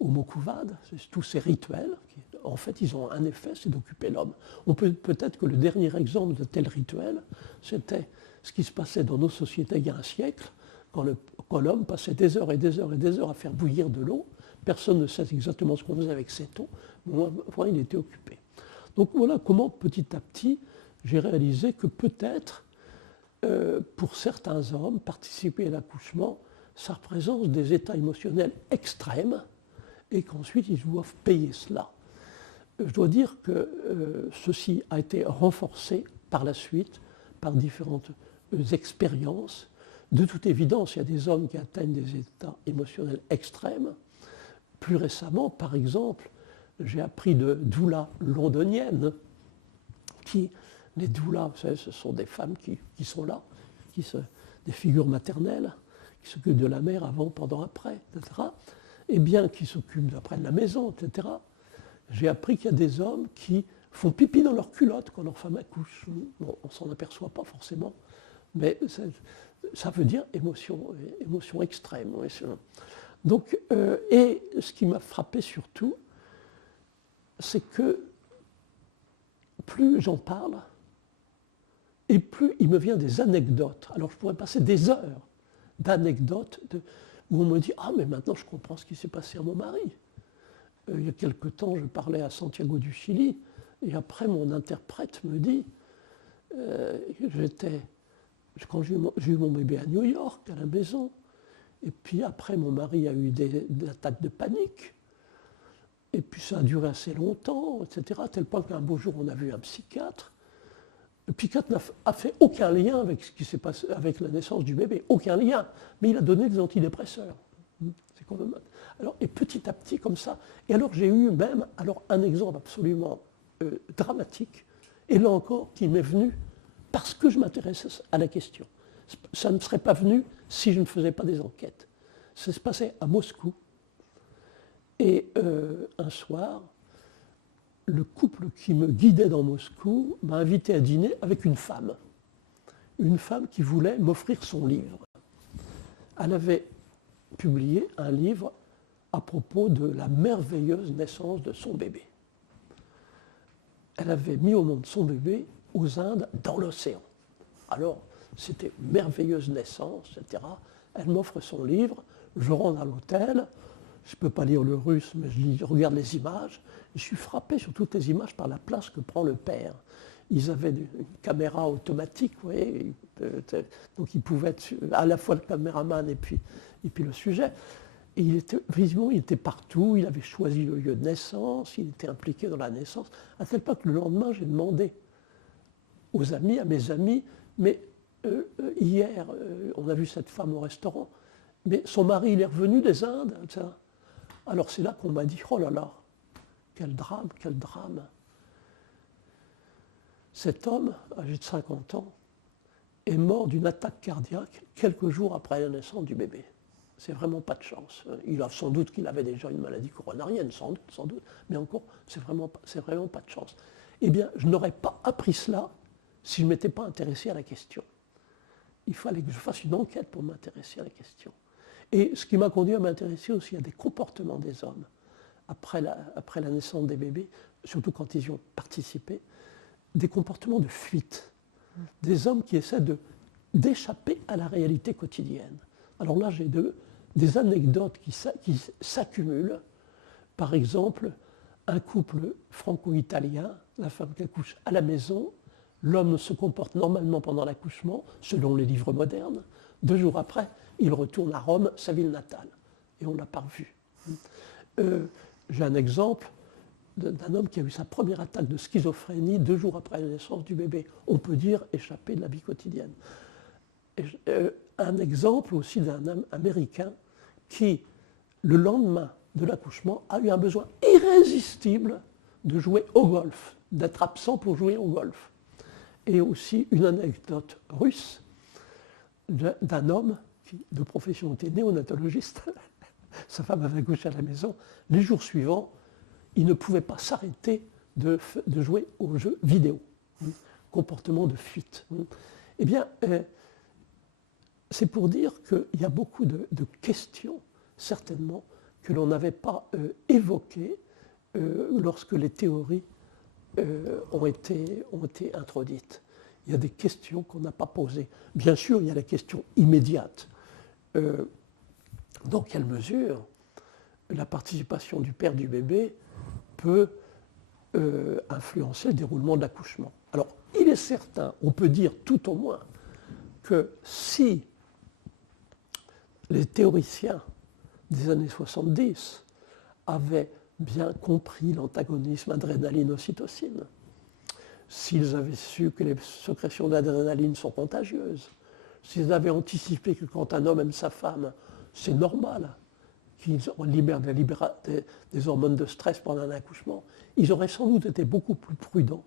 au mot couvade, c'est tous ces rituels, qui, en fait, ils ont un effet, c'est d'occuper l'homme. On peut-être que le dernier exemple de tel rituel, c'était ce qui se passait dans nos sociétés il y a un siècle, quand l'homme passait des heures et des heures et des heures à faire bouillir de l'eau. Personne ne sait exactement ce qu'on faisait avec cette eau, mais au moins il était occupé. Donc voilà comment petit à petit j'ai réalisé que peut-être pour certains hommes, participer à l'accouchement, ça représente des états émotionnels extrêmes et qu'ensuite ils doivent payer cela. Je dois dire que ceci a été renforcé par la suite par différentes expériences. De toute évidence, il y a des hommes qui atteignent des états émotionnels extrêmes. Plus récemment, par exemple, j'ai appris de doulas londoniennes les doulas, vous savez, ce sont des femmes qui sont là, des figures maternelles, qui s'occupent de la mère avant, pendant, après, etc. Et bien qui s'occupent après de la maison, etc. J'ai appris qu'il y a des hommes qui font pipi dans leur culotte quand leur femme accouche. Bon, on ne s'en aperçoit pas forcément, mais ça veut dire émotion extrême. Oui. Donc, et ce qui m'a frappé surtout, c'est que plus j'en parle, et plus il me vient des anecdotes. Alors je pourrais passer des heures d'anecdotes où on me dit « Ah, mais maintenant je comprends ce qui s'est passé à mon mari ». Il y a quelque temps, je parlais à Santiago du Chili, et après mon interprète me dit quand j'ai eu mon bébé à New York, à la maison, et puis après mon mari a eu des attaques de panique, et puis ça a duré assez longtemps, etc., à tel point qu'un beau jour on a vu un psychiatre. Le psychiatre n'a fait aucun lien avec ce qui s'est passé avec la naissance du bébé, aucun lien, mais il a donné des antidépresseurs. C'est quand même... Alors, et petit à petit comme ça, et alors j'ai eu même un exemple absolument dramatique, et là encore qui m'est venu parce que je m'intéressais à la question. Ça ne serait pas venu si je ne faisais pas des enquêtes. Ça se passait à Moscou, et un soir, le couple qui me guidait dans Moscou m'a invité à dîner avec une femme qui voulait m'offrir son livre. Elle avait publié un livre à propos de la merveilleuse naissance de son bébé. Elle avait mis au monde son bébé aux Indes, dans l'océan. Alors, c'était une merveilleuse naissance, etc. Elle m'offre son livre, je rentre à l'hôtel, je ne peux pas lire le russe, mais je regarde les images. Je suis frappé sur toutes les images par la place que prend le père. Ils avaient une caméra automatique, vous voyez, donc il pouvait être à la fois le caméraman et puis le sujet. Et visiblement, il était partout, il avait choisi le lieu de naissance, il était impliqué dans la naissance, à tel point que le lendemain, j'ai demandé à mes amis, mais hier, on a vu cette femme au restaurant, mais son mari, il est revenu des Indes, etc. Alors c'est là qu'on m'a dit, oh là là, quel drame, quel drame. Cet homme, âgé de 50 ans, est mort d'une attaque cardiaque quelques jours après la naissance du bébé. C'est vraiment pas de chance. Il a sans doute qu'il avait déjà une maladie coronarienne, sans doute, mais encore, c'est vraiment pas de chance. Eh bien, je n'aurais pas appris cela si je ne m'étais pas intéressé à la question. Il fallait que je fasse une enquête pour m'intéresser à la question. Et ce qui m'a conduit à m'intéresser aussi à des comportements des hommes après la naissance des bébés, surtout quand ils y ont participé, des comportements de fuite, des hommes qui essaient d'échapper à la réalité quotidienne. Alors là, j'ai des anecdotes qui s'accumulent. Par exemple, un couple franco-italien, la femme qui accouche à la maison, l'homme se comporte normalement pendant l'accouchement, selon les livres modernes. 2 jours après, il retourne à Rome, sa ville natale. Et on ne l'a pas revu. J'ai un exemple d'un homme qui a eu sa première attaque de schizophrénie 2 jours après la naissance du bébé. On peut dire échapper de la vie quotidienne. Un exemple aussi d'un homme américain qui, le lendemain de l'accouchement, a eu un besoin irrésistible de jouer au golf, d'être absent pour jouer au golf. Et aussi une anecdote russe d'un homme qui, de profession, était néonatologiste. Sa femme avait accouché à la maison. Les jours suivants, ils ne pouvaient pas s'arrêter de jouer aux jeux vidéo. Comportement de fuite. Eh bien, c'est pour dire qu'il y a beaucoup de questions, certainement, que l'on n'avait pas évoquées lorsque les théories ont été introduites. Il y a des questions qu'on n'a pas posées. Bien sûr, il y a la question immédiate. Dans quelle mesure la participation du père du bébé peut influencer le déroulement de l'accouchement? Alors, il est certain, on peut dire tout au moins, que si les théoriciens des années 70 avaient bien compris l'antagonisme adrénaline-ocytocine, s'ils avaient su que les sécrétions d'adrénaline sont contagieuses, s'ils avaient anticipé que quand un homme aime sa femme, c'est normal qu'ils libèrent des hormones de stress pendant un accouchement, ils auraient sans doute été beaucoup plus prudents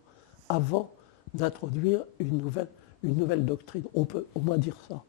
avant d'introduire une nouvelle doctrine. On peut au moins dire ça.